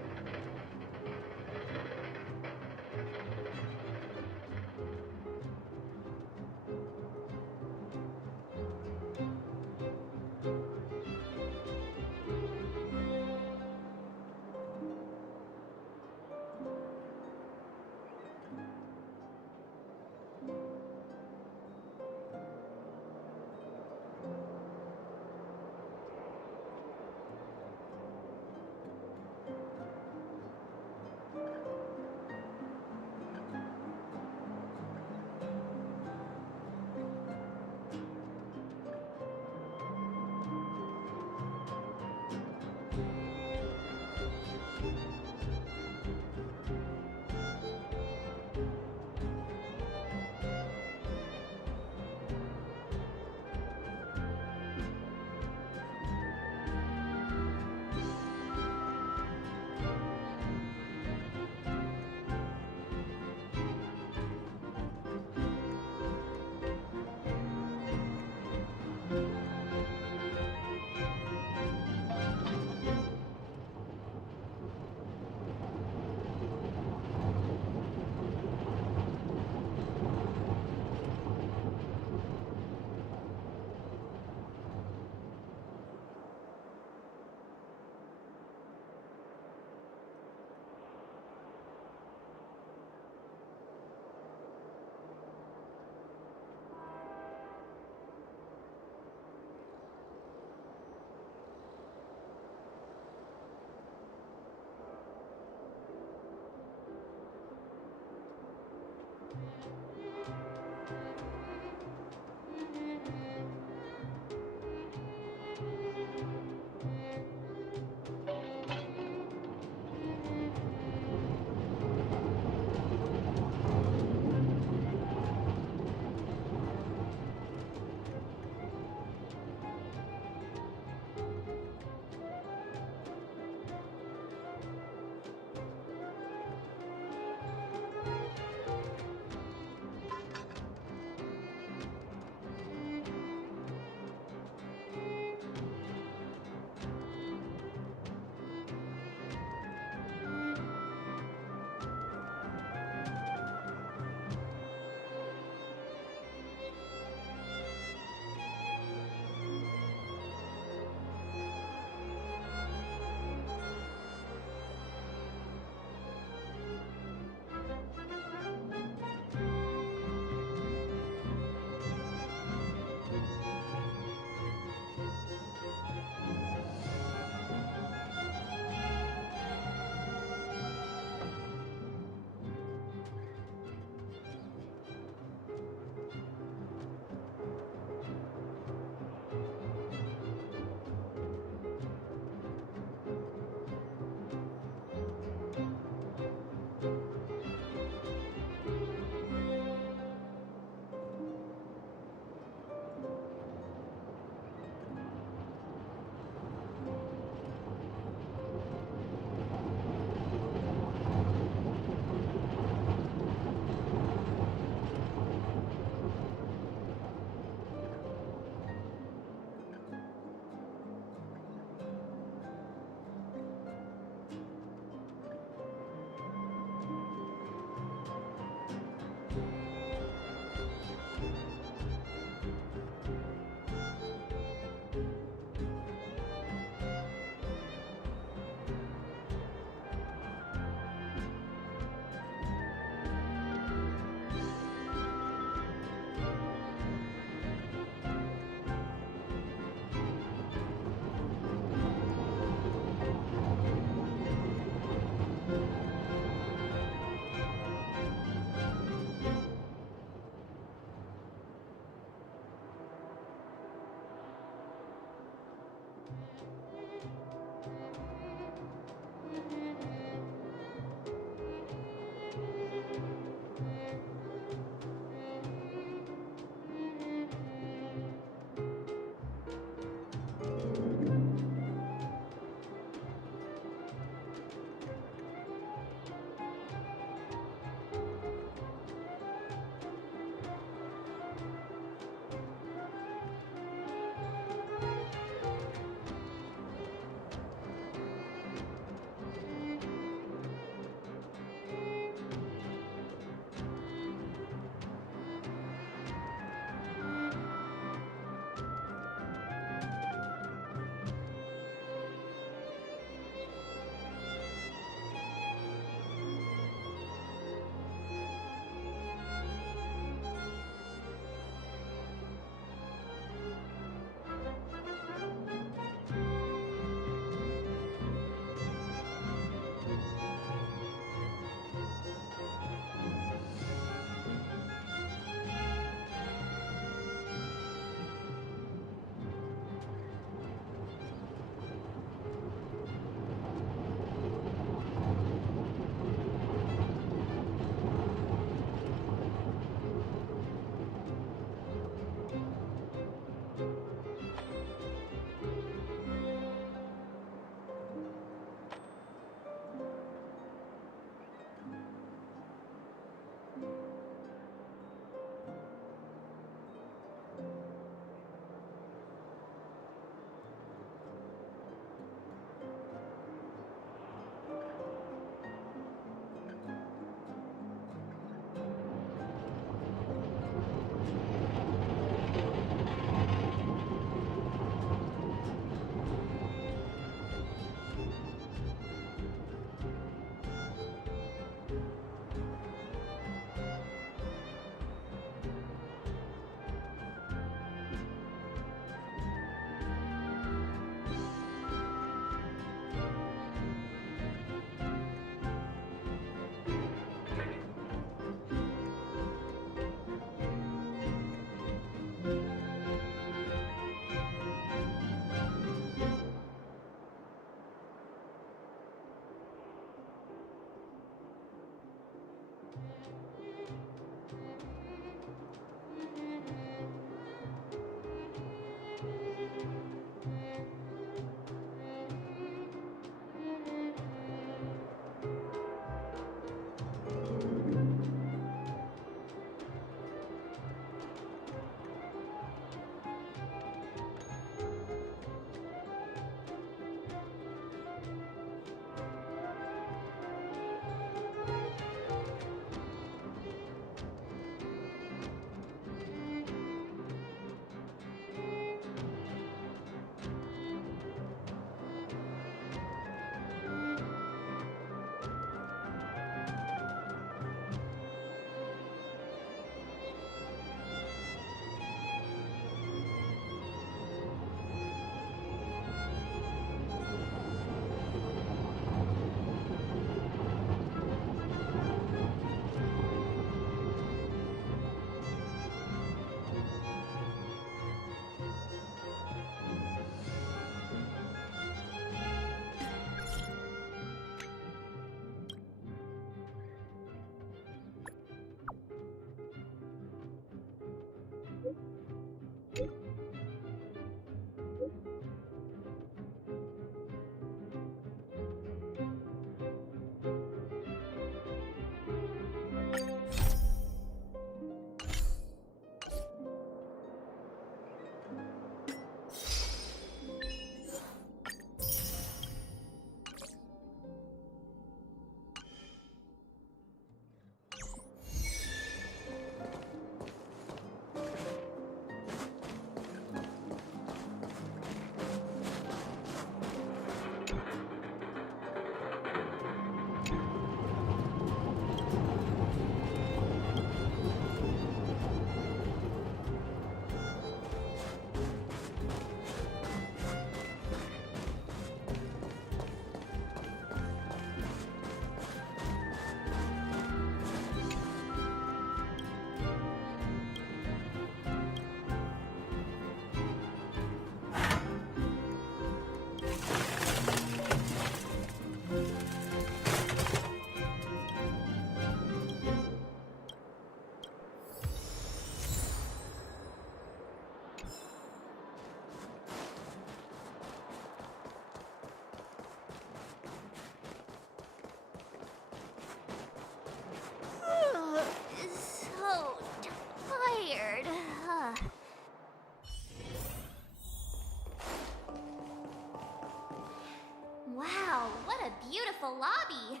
beautiful lobby.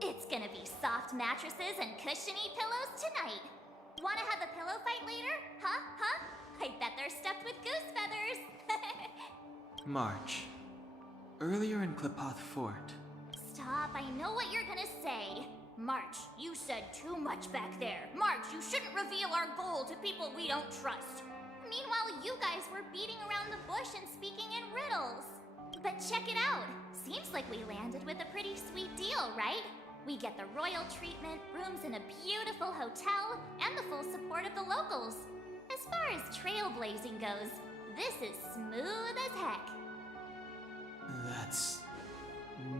It's gonna be soft mattresses and cushiony pillows tonight. Wanna have a pillow fight later? Huh? Huh? I bet they're stuffed with goose feathers. March. Earlier in Klipoth Fort. Stop, I know what you're gonna say. March, you said too much back there. March, you shouldn't reveal our goal to people we don't trust. Meanwhile, you guys were beating around the bush and speaking in riddles. But check it out. Seems like we landed with a pretty sweet deal, right? We get the royal treatment, rooms in a beautiful hotel, and the full support of the locals. As far as trailblazing goes, this is smooth as heck. That's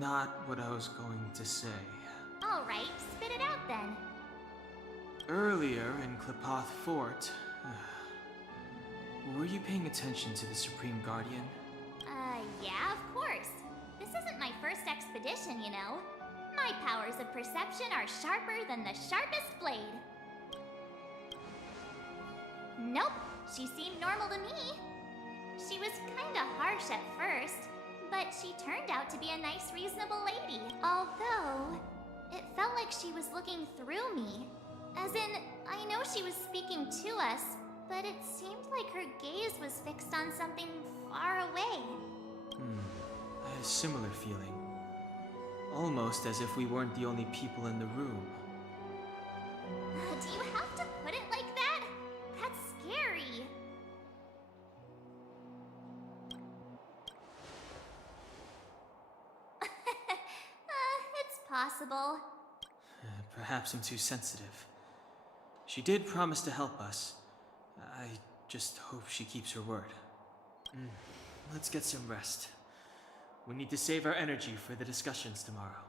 not what I was going to say. Alright, spit it out then. Earlier in Klipoth Fort, were you paying attention to the Supreme Guardian? Yeah, of course. This isn't my first expedition, you know. My powers of perception are sharper than the sharpest blade. Nope, she seemed normal to me. She was kinda harsh at first, but she turned out to be a nice, reasonable lady. Although, it felt like she was looking through me. As in, I know she was speaking to us, but it seemed like her gaze was fixed on something far away. I had a similar feeling. Almost as if we weren't the only people in the room. Do you have to put it like that? That's scary. It's possible. Perhaps I'm too sensitive. She did promise to help us. I just hope she keeps her word. Let's get some rest. We need to save our energy for the discussions tomorrow.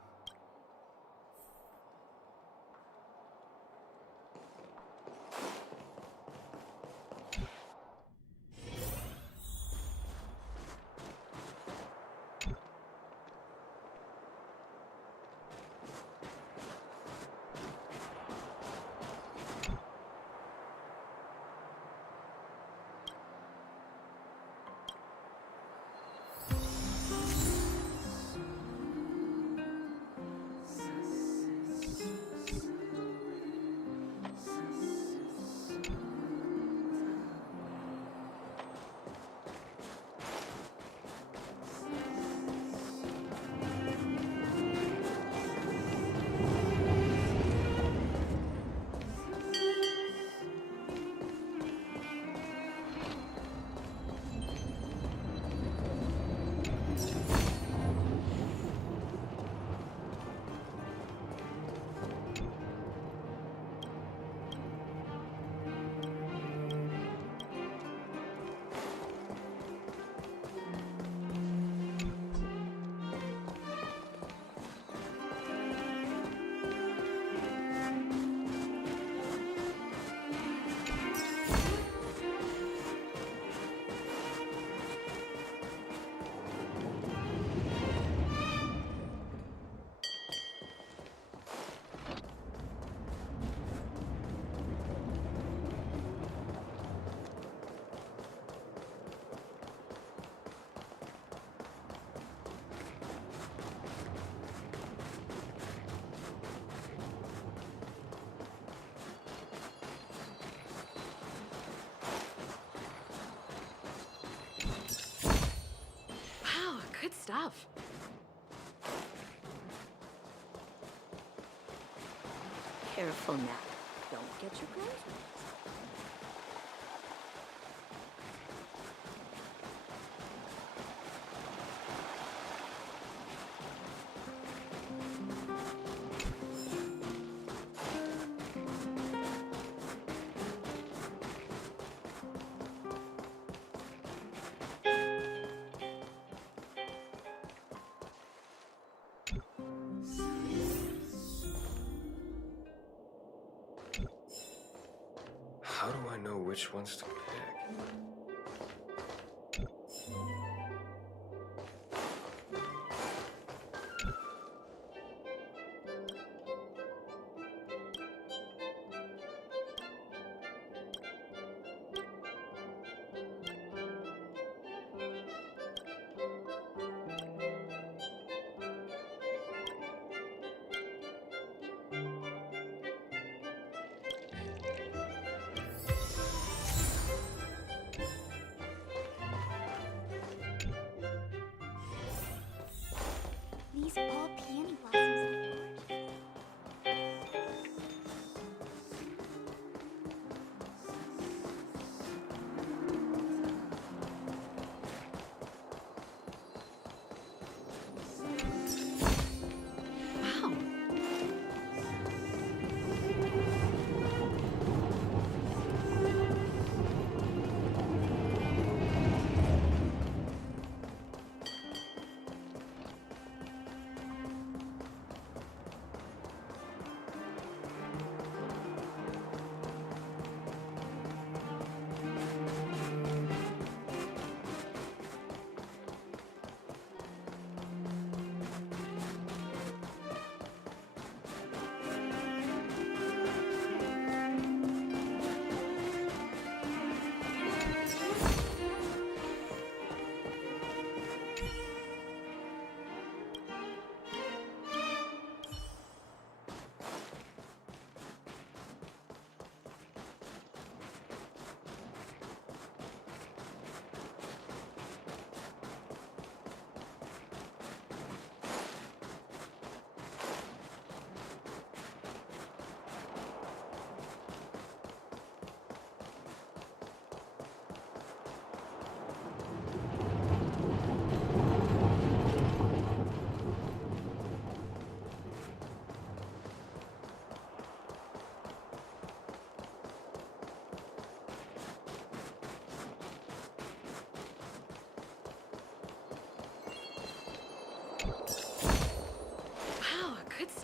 Good stuff. Careful now. Don't get your clothes wet. How do I know which ones to pick?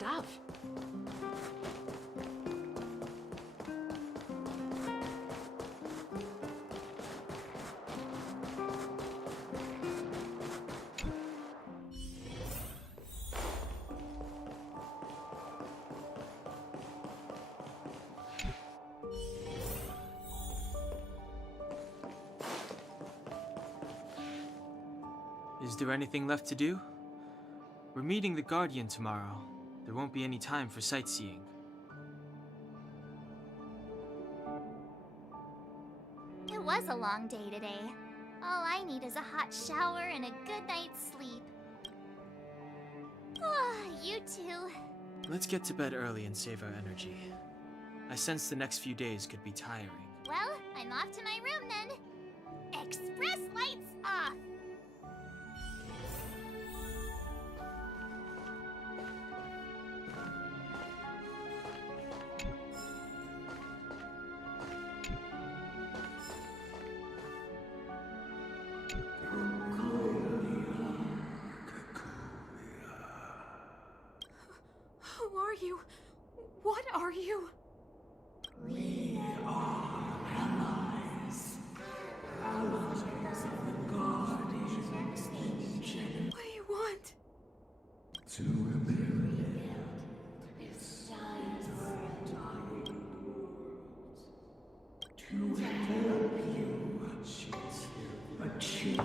stuff. Is there anything left to do? We're meeting the Guardian tomorrow. There won't be any time for sightseeing. It was a long day today. All I need is a hot shower and a good night's sleep. Ah, you too. Let's get to bed early and save our energy. I sense the next few days could be tiring. Well, I'm off to my room then. Express lights off! Who are you? What are you? We are allies. Allies of the Guardians, Legion. What do you want? To rebuild its to help you achieve.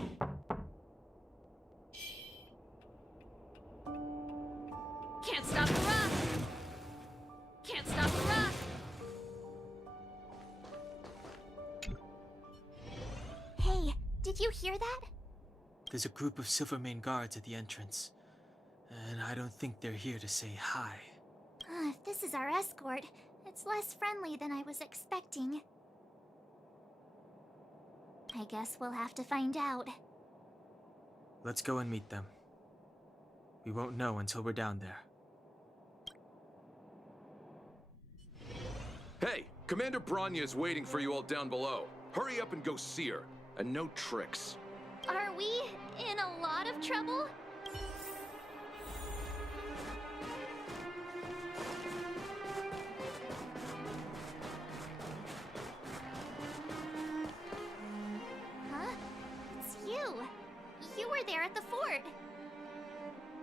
Can't stop the rock! Can't stop the rock! Hey, did you hear that? There's a group of Silvermane guards at the entrance. And I don't think they're here to say hi. If this is our escort, it's less friendly than I was expecting. I guess we'll have to find out. Let's go and meet them. We won't know until we're down there. Hey, Commander Bronya is waiting for you all down below. Hurry up and go see her. And no tricks. Are we in a lot of trouble? Huh? It's you. You were there at the fort.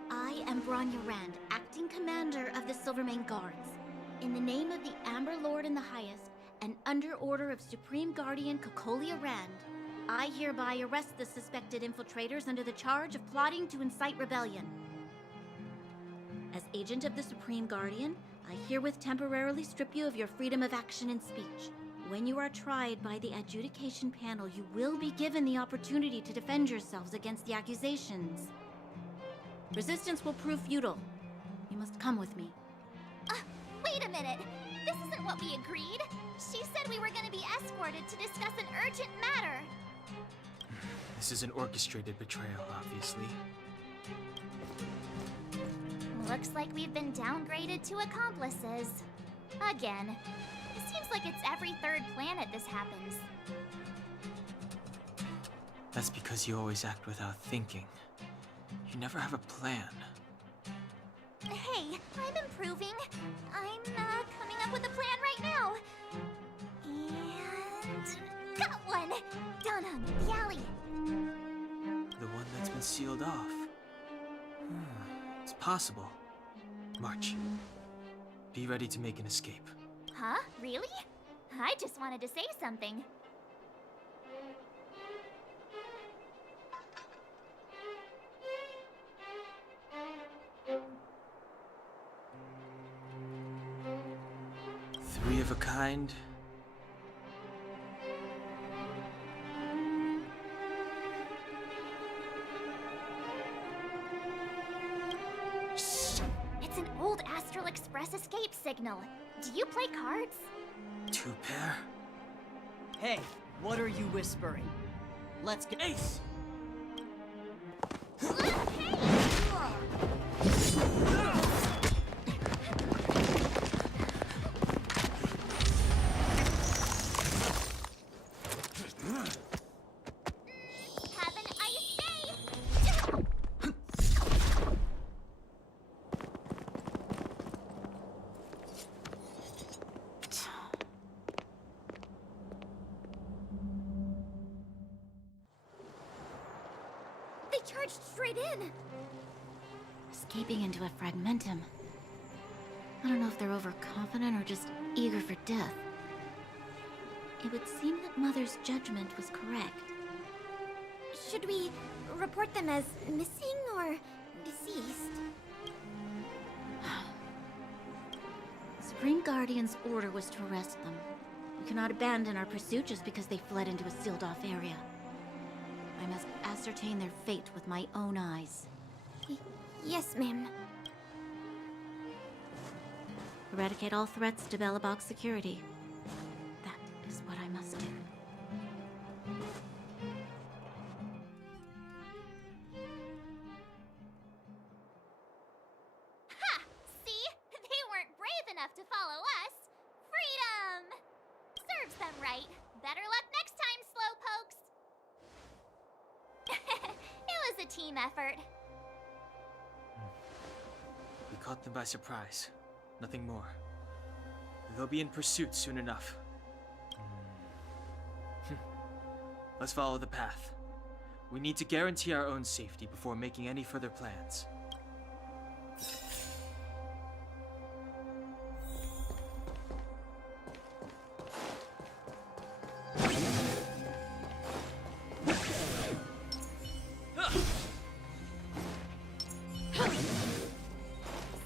I am Bronya Rand, acting commander of the Silvermane Guards. In the name of the Amber Lord in the Highest, and under order of Supreme Guardian Cocolia Rand, I hereby arrest the suspected infiltrators under the charge of plotting to incite rebellion. As agent of the Supreme Guardian, I herewith temporarily strip you of your freedom of action and speech. When you are tried by the adjudication panel, you will be given the opportunity to defend yourselves against the accusations. Resistance will prove futile. You must come with me. Wait a minute. This isn't what we agreed. She said we were going to be escorted to discuss an urgent matter. This is an orchestrated betrayal, obviously. Looks like we've been downgraded to accomplices. Again. It seems like it's every third planet this happens. That's because you always act without thinking. You never have a plan. Hey, I'm improving. I'm coming up with a plan right now. And got one! Down on the alley. The one that's been sealed off. It's possible. March. Be ready to make an escape. Huh? Really? I just wanted to say something. Three of a kind. Shh! It's an old Astral Express escape signal. Do you play cards? Two pair? Hey, what are you whispering? Let's get Ace! Have an ice day! charged straight in. Escaping into a fragmentum. I don't know if they're overconfident or just eager for death. It would seem that Mother's judgment was correct. Should we report them as missing or deceased? Supreme Guardian's order was to arrest them. We cannot abandon our pursuit just because they fled into a sealed-off area. I must ascertain their fate with my own eyes. Yes, ma'am. Eradicate all threats to Belobog security. That is what I must do. Ha! See? They weren't brave enough to follow us. Freedom! Serves them right. Better luck next time, slowpokes. It was a team effort. We caught them by surprise. Nothing more. They'll be in pursuit soon enough. Let's follow the path. We need to guarantee our own safety before making any further plans.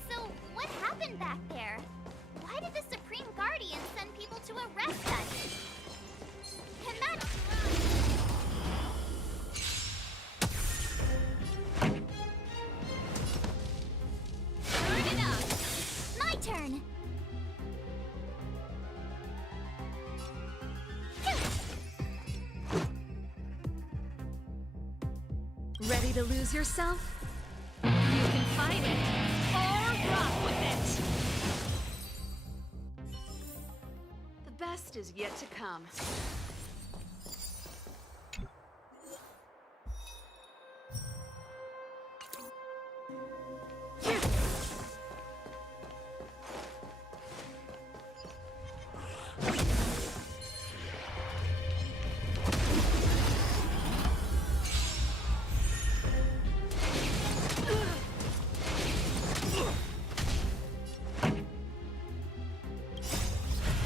So, what happened back there? Why did the Supreme Guardian send people to arrest us? Can that... Turn it up! My turn! Ready to lose yourself? You can fight it, or rock with it! The best is yet to come.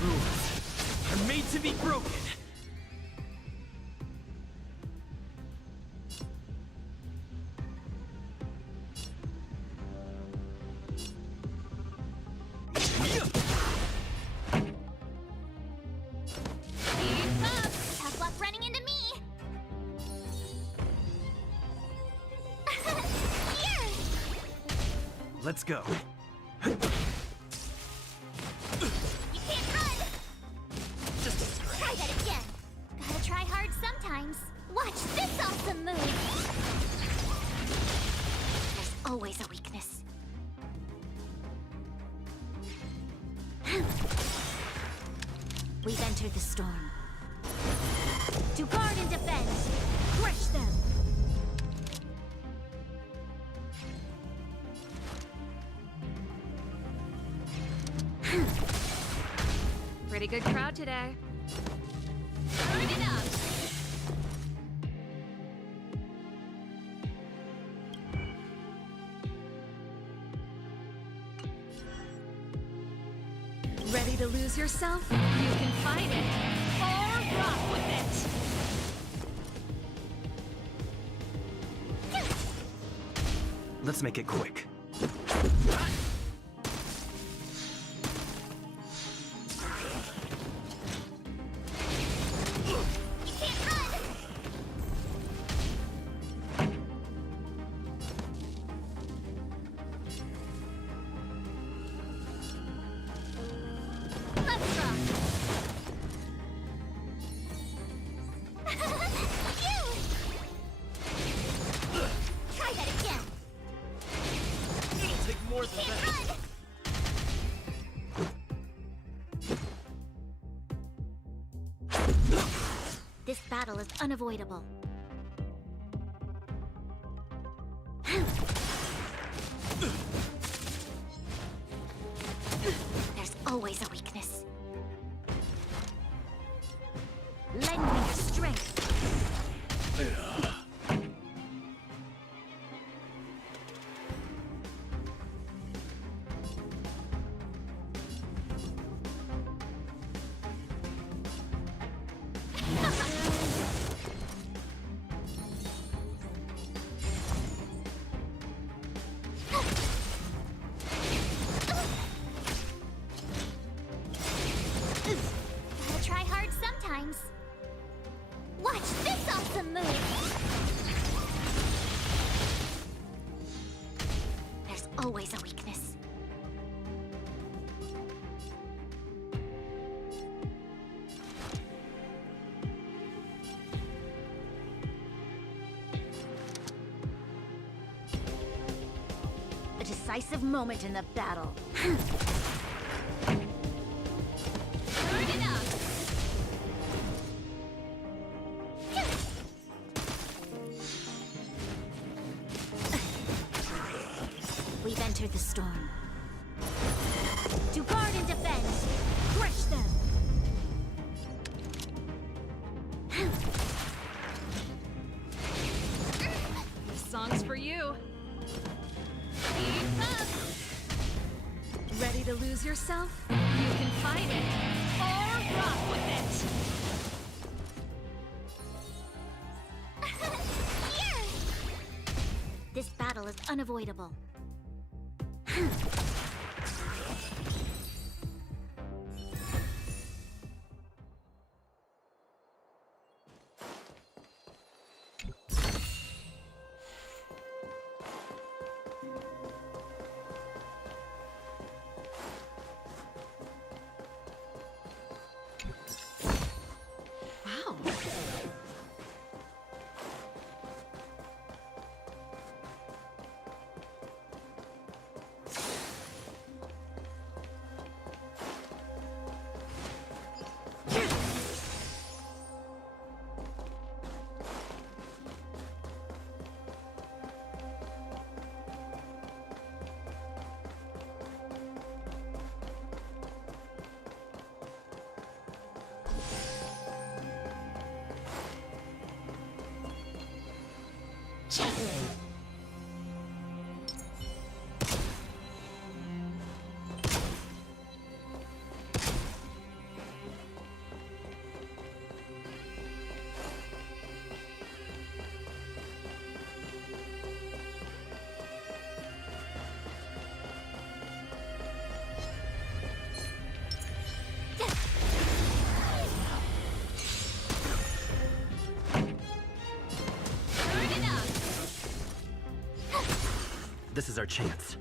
Rules are made to be broken. Keep up! Tough luck running into me! Here! Let's go. You can't run! Just a Try that again! Gotta try hard sometimes. Watch this awesome move! There's always a weakness. We've entered the storm. To guard and defend! Crush them! Pretty good crowd today. Turn it up! Ready to lose yourself? You can fight it, or rock with it! Let's make it quick. You can't run! Let's rock! You! Try that again! It'll take more than Can't that. run! This battle is unavoidable. There's always a weakness. Lend me your strength. always a weakness. A decisive moment in the battle. Turn it up! We've entered the storm. To guard and defend! Crush them! This song's for you. Keep up! Ready to lose yourself? You can fight it, or rock with it! Here! This battle is unavoidable. Wow. Turn it up! This is our chance.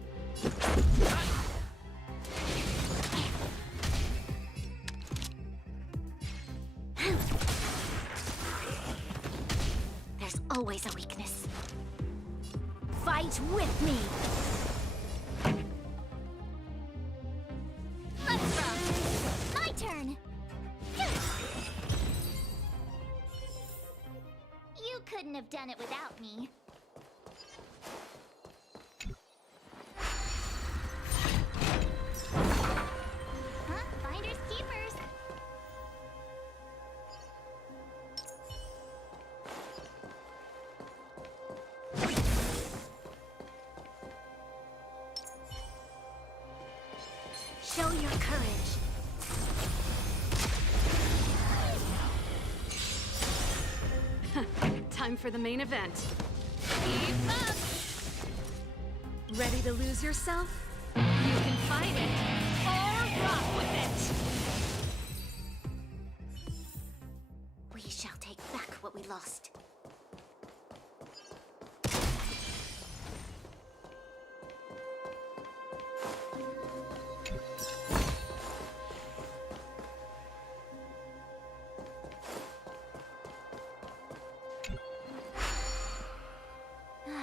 There's always a weakness. Fight with me! Let's rock! My turn! You couldn't have done it without me. Huh? Finders keepers. Show your courage. Time for the main event. Keep up! Ready to lose yourself? You can fight it, or rock with it! We shall take back what we lost.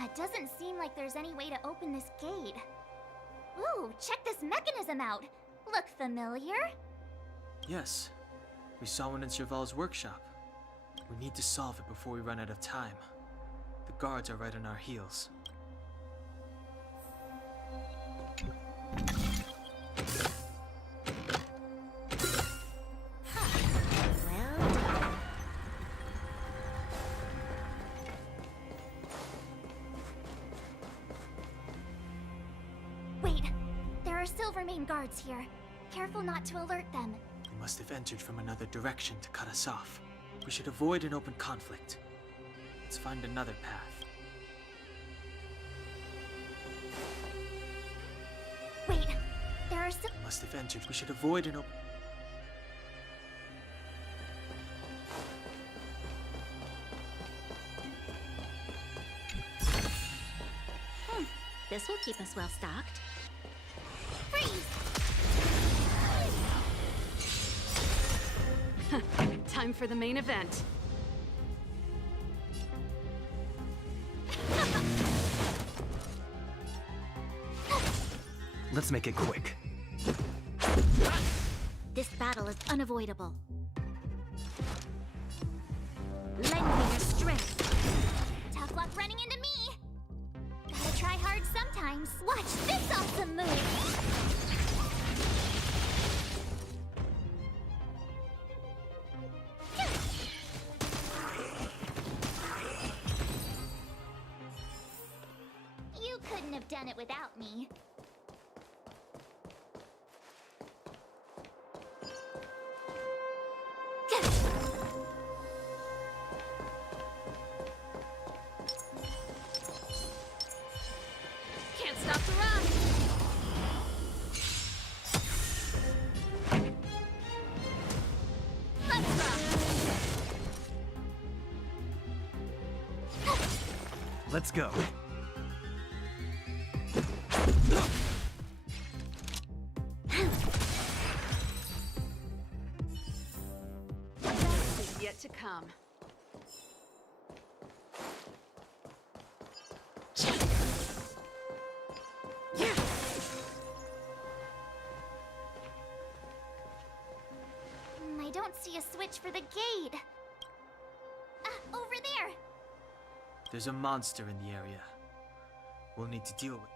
It doesn't seem like there's any way to open this gate. Ooh, check this mechanism out. Look familiar? Yes, we saw one in Cheval's workshop. We need to solve it before we run out of time. The guards are right on our heels. Wait, there are Silvermane guards here. Careful not to alert them. They must have entered from another direction to cut us off. We should avoid an open conflict. Let's find another path. Wait, there are They must have entered. We should avoid an open... This will keep us well stocked. Freeze! Time for the main event. Let's make it quick. This battle is unavoidable. Lend me your strength. Tough luck running into me! Gotta try hard sometimes. Watch this awesome move! You couldn't have done it without me. Can't stop the run! Let's rock! Let's go. Best is yet to come. I don't see a switch for the gate. Ah, over there! There's a monster in the area. We'll need to deal with it.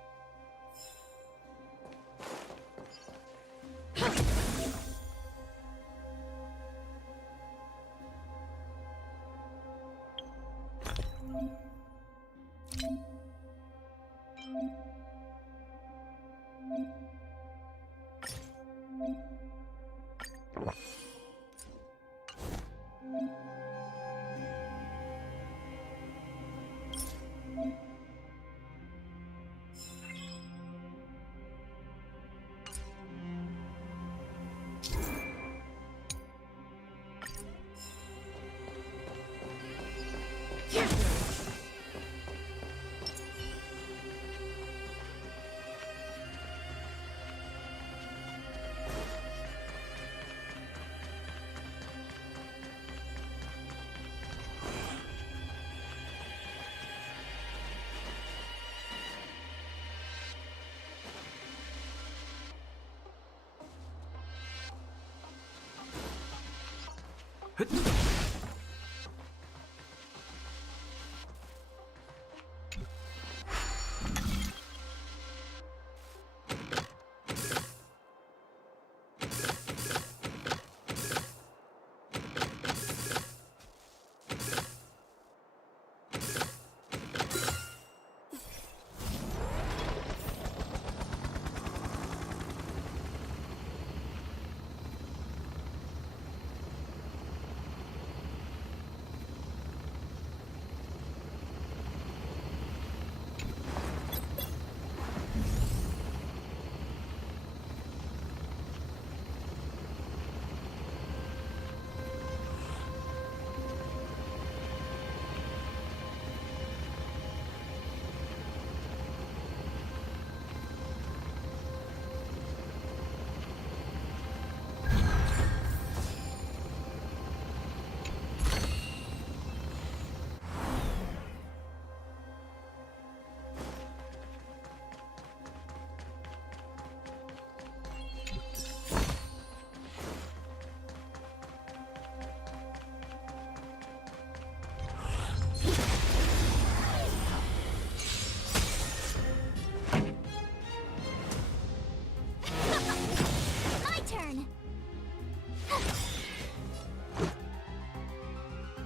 My turn!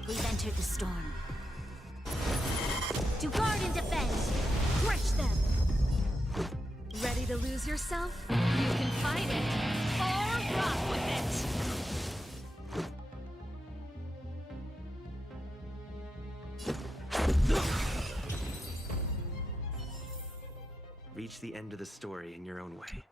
We've entered the storm. To guard and defend! Crush them! Ready to lose yourself? You can fight it, or rock with it! Reach the end of the story in your own way.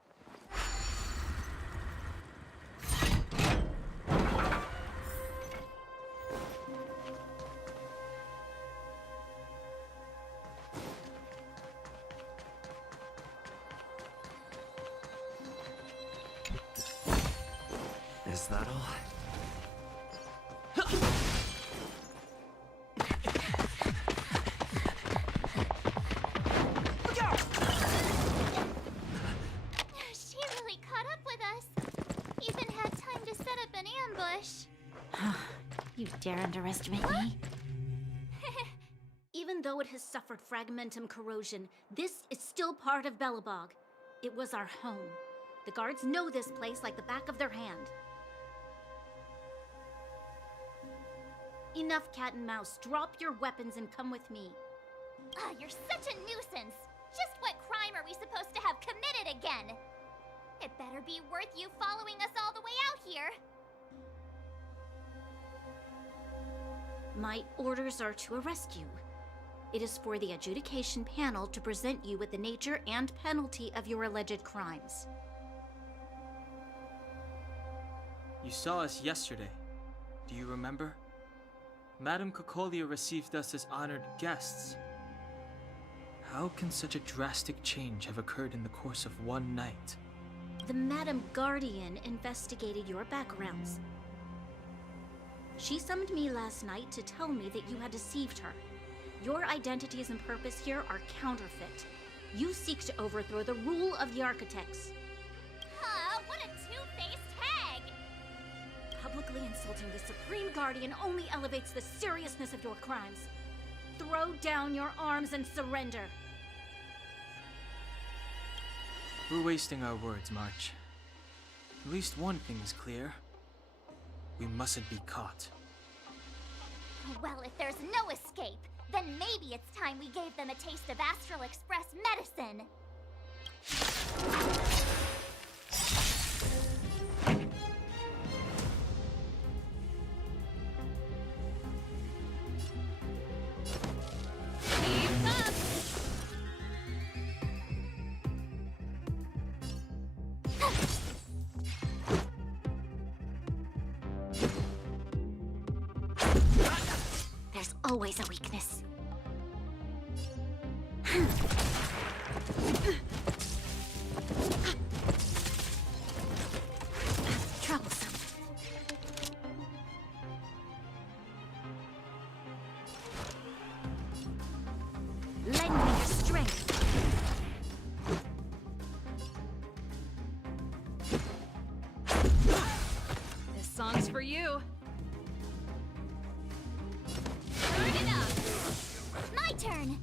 Is that all? She really caught up with us. Even had time to set up an ambush. You dare underestimate me? Even though it has suffered fragmentum corrosion, this is still part of Belobog. It was our home. The guards know this place like the back of their hand. Enough cat and mouse. Drop your weapons and come with me. Ah, you're such a nuisance. Just what crime are we supposed to have committed again? It better be worth you following us all the way out here. My orders are to arrest you. It is for the adjudication panel to present you with the nature and penalty of your alleged crimes. You saw us yesterday. Do you remember? Madame Cocolia received us as honored guests. How can such a drastic change have occurred in the course of one night? The Madame Guardian investigated your backgrounds. She summoned me last night to tell me that you had deceived her. Your identities and purpose here are counterfeit. You seek to overthrow the rule of the Architects. Huh, what a two-faced hag! Publicly insulting the Supreme Guardian only elevates the seriousness of your crimes. Throw down your arms and surrender. We're wasting our words, March. At least one thing is clear. We mustn't be caught. Well, if there's no escape, then maybe it's time we gave them a taste of Astral Express medicine. Keep up! There's always a weakness. Troublesome. Lend me your strength. This song's for you. Turn it up! My turn!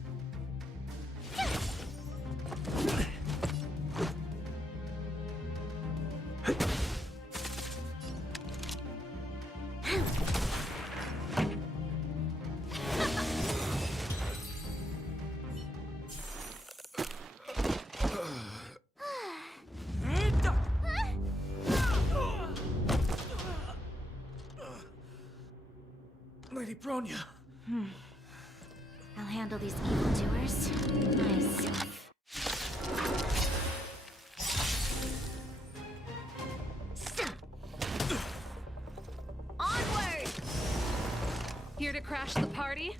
Lady Bronya. I'll handle these evildoers myself. Onward! Here to crash the party?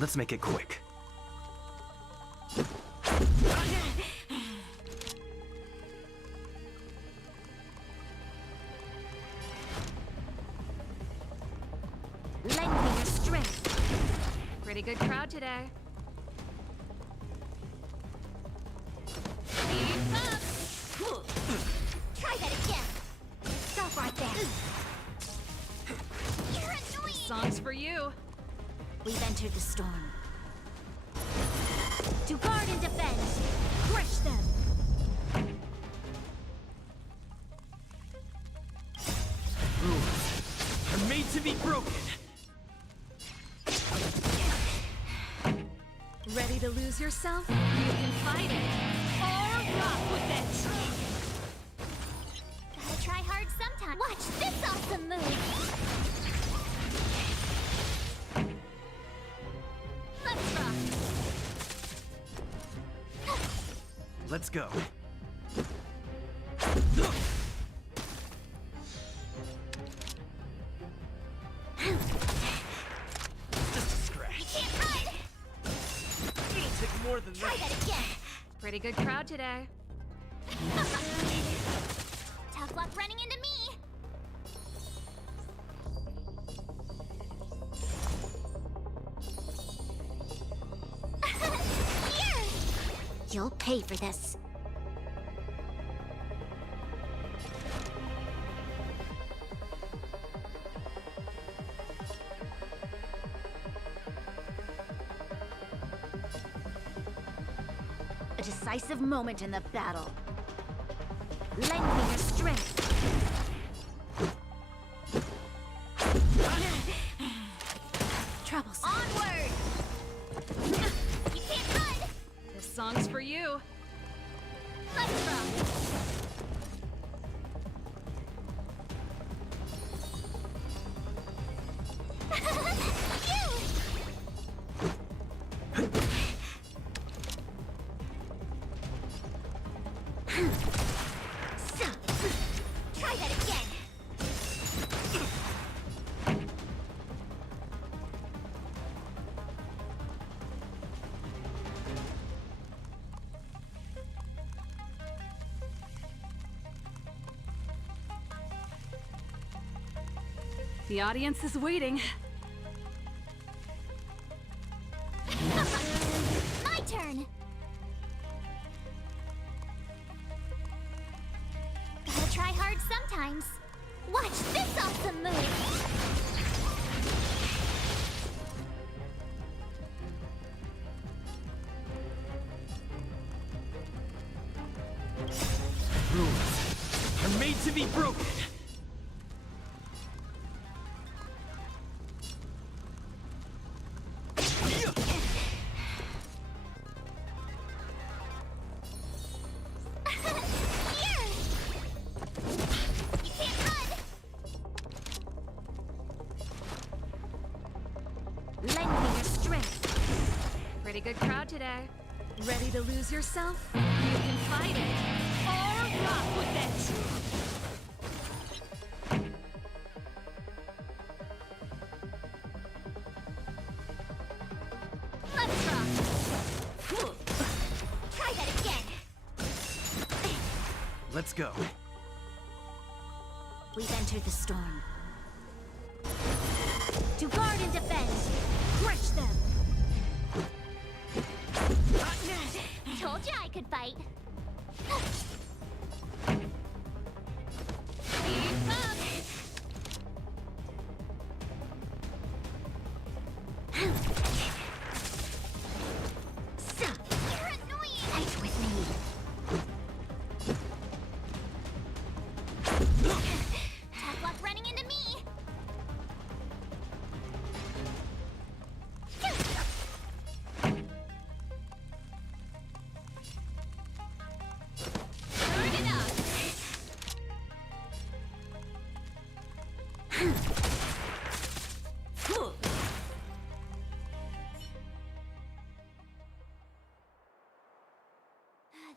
Let's make it quick. Lend me your strength. Pretty good crowd today. Keep up! Try that again! Stop right there! You're annoying! Song's for you. We've entered the storm. To guard and defend! Crush them! Rules are made to be broken. Ready to lose yourself? You can fight it. Or rock with it! Gotta try hard sometime. Watch this awesome move! Let's rock! Let's go. Just a scratch. You can't run! It'll take more than Try that. that again! Pretty good crowd today. Tough luck running into me! Here! You'll pay for this. A decisive moment in the battle. Lend me your strength. Troublesome. Onward! You can't run! This song's for you. Let's rock! Try that again! The audience is waiting. My turn! Gotta try hard sometimes. Watch this awesome move! Rules are made to be broken. Here! You can't run! Lend me your strength. Pretty good crowd today. Ready to lose yourself? You can fight it. Or rock with it. Let's rock! Try that again! Let's go. We've entered the storm. To guard and defend. Crush them. Told you I could fight. Keep up. You're annoying! Fight with me. Tough luck running into me! Turn it up.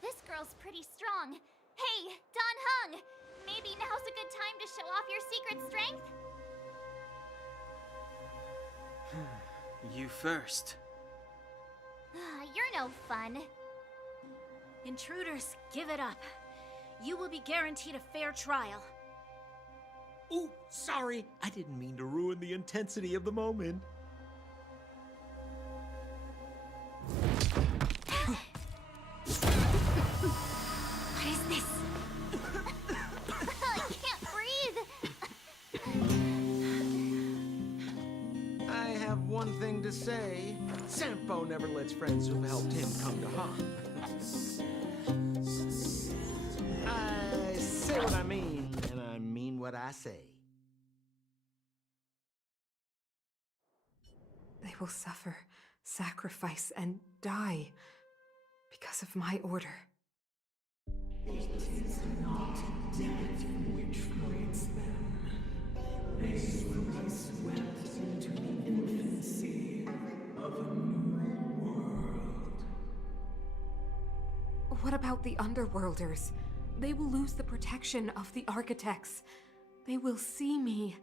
This girl's pretty strong. Hey, Don Hung! Maybe now's a good time to show off your secret strength? You first. You're no fun. Intruders, give it up. You will be guaranteed a fair trial. Ooh, sorry. I didn't mean to ruin the intensity of the moment. What is this? I can't breathe. I have one thing to say. Sampo never lets friends who've helped him come to harm. I say what I mean, and I mean what I say. They will suffer, sacrifice, and die because of my order. It is not death which frees them. They will be swept into the infancy of a new world. What about without the Underworlders. They will lose the protection of the Architects. They will see me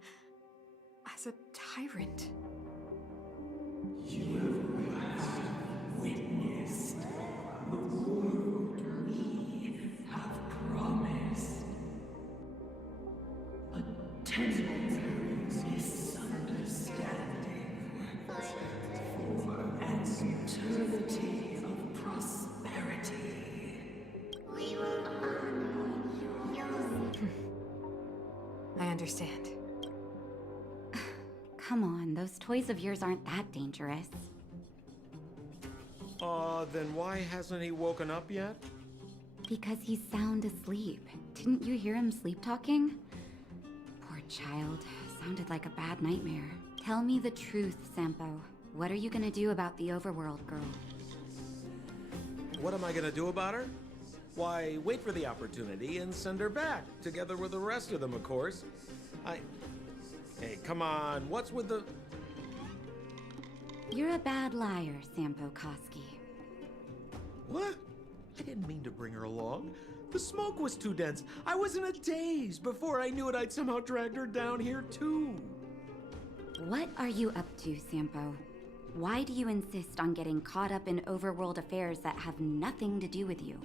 as a tyrant. You have witnessed the world we have promised. A temporary misunderstanding for an eternity of prosperity. We will honor your... I understand. Come on, those toys of yours aren't that dangerous. Then why hasn't he woken up yet? Because he's sound asleep. Didn't you hear him sleep talking? Poor child. Sounded like a bad nightmare. Tell me the truth, Sampo. What are you gonna do about the overworld girl? What am I gonna do about her? Why, wait for the opportunity and send her back, together with the rest of them, of course. Hey, come on, what's with the... You're a bad liar, Sampo Koski. What? I didn't mean to bring her along. The smoke was too dense. I was in a daze. Before I knew it, I'd somehow dragged her down here, too. What are you up to, Sampo? Why do you insist on getting caught up in overworld affairs that have nothing to do with you?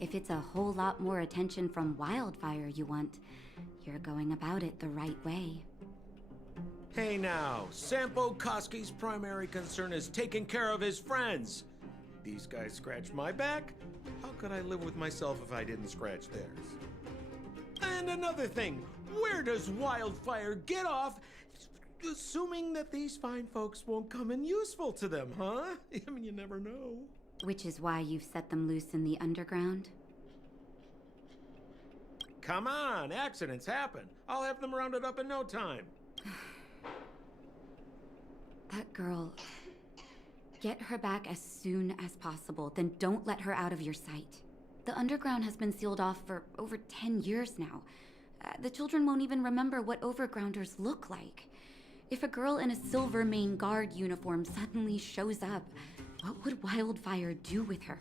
If it's a whole lot more attention from Wildfire you want, you're going about it the right way. Hey now, Sampo Koski's primary concern is taking care of his friends. These guys scratch my back. How could I live with myself if I didn't scratch theirs? And another thing, where does Wildfire get off assuming that these fine folks won't come in useful to them, huh? I mean, you never know. Which is why you've set them loose in the underground? Come on, accidents happen. I'll have them rounded up in no time. That girl... Get her back as soon as possible, then don't let her out of your sight. The underground has been sealed off for over 10 years now. The children won't even remember what overgrounders look like. If a girl in a Silvermane Guard uniform suddenly shows up, what would Wildfire do with her?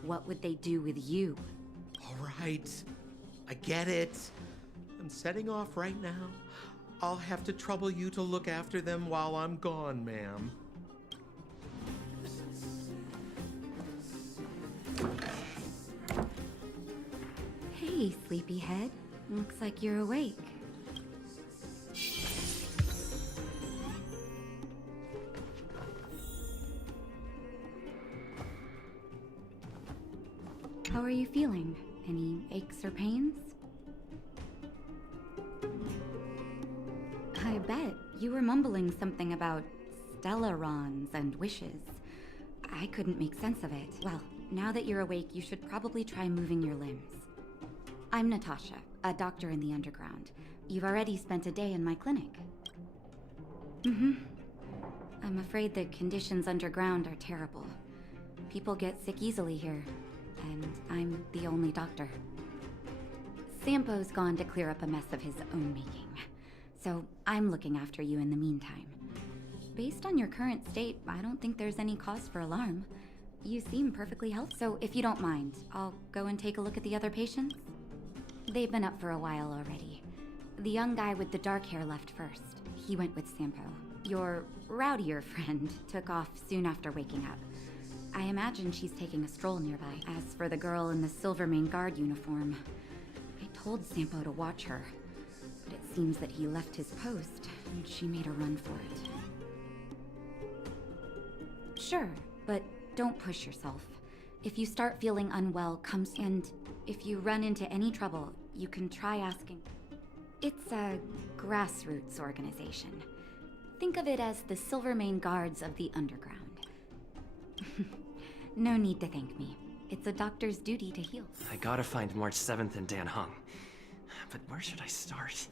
What would they do with you? All right, I get it. I'm setting off right now. I'll have to trouble you to look after them while I'm gone, ma'am. Hey, sleepyhead. Looks like you're awake. How are you feeling? Any aches or pains? I bet you were mumbling something about stellarons and wishes. I couldn't make sense of it. Well, now that you're awake, you should probably try moving your limbs. I'm Natasha, a doctor in the underground. You've already spent a day in my clinic. I'm afraid the conditions underground are terrible. People get sick easily here, and I'm the only doctor. Sampo's gone to clear up a mess of his own making, so I'm looking after you in the meantime. Based on your current state, I don't think there's any cause for alarm. You seem perfectly healthy, so if you don't mind, I'll go and take a look at the other patients. They've been up for a while already. The young guy with the dark hair left first. He went with Sampo. Your rowdier friend took off soon after waking up. I imagine she's taking a stroll nearby. As for the girl in the Silvermane Guard uniform, I told Sampo to watch her, but it seems that he left his post, and she made a run for it. Sure, but don't push yourself. If you start feeling unwell, and if you run into any trouble, you can try asking. It's a grassroots organization. Think of it as the Silvermane Guards of the Underground. No need to thank me. It's a doctor's duty to heal. I gotta find March 7th and Dan Hung. But where should I start?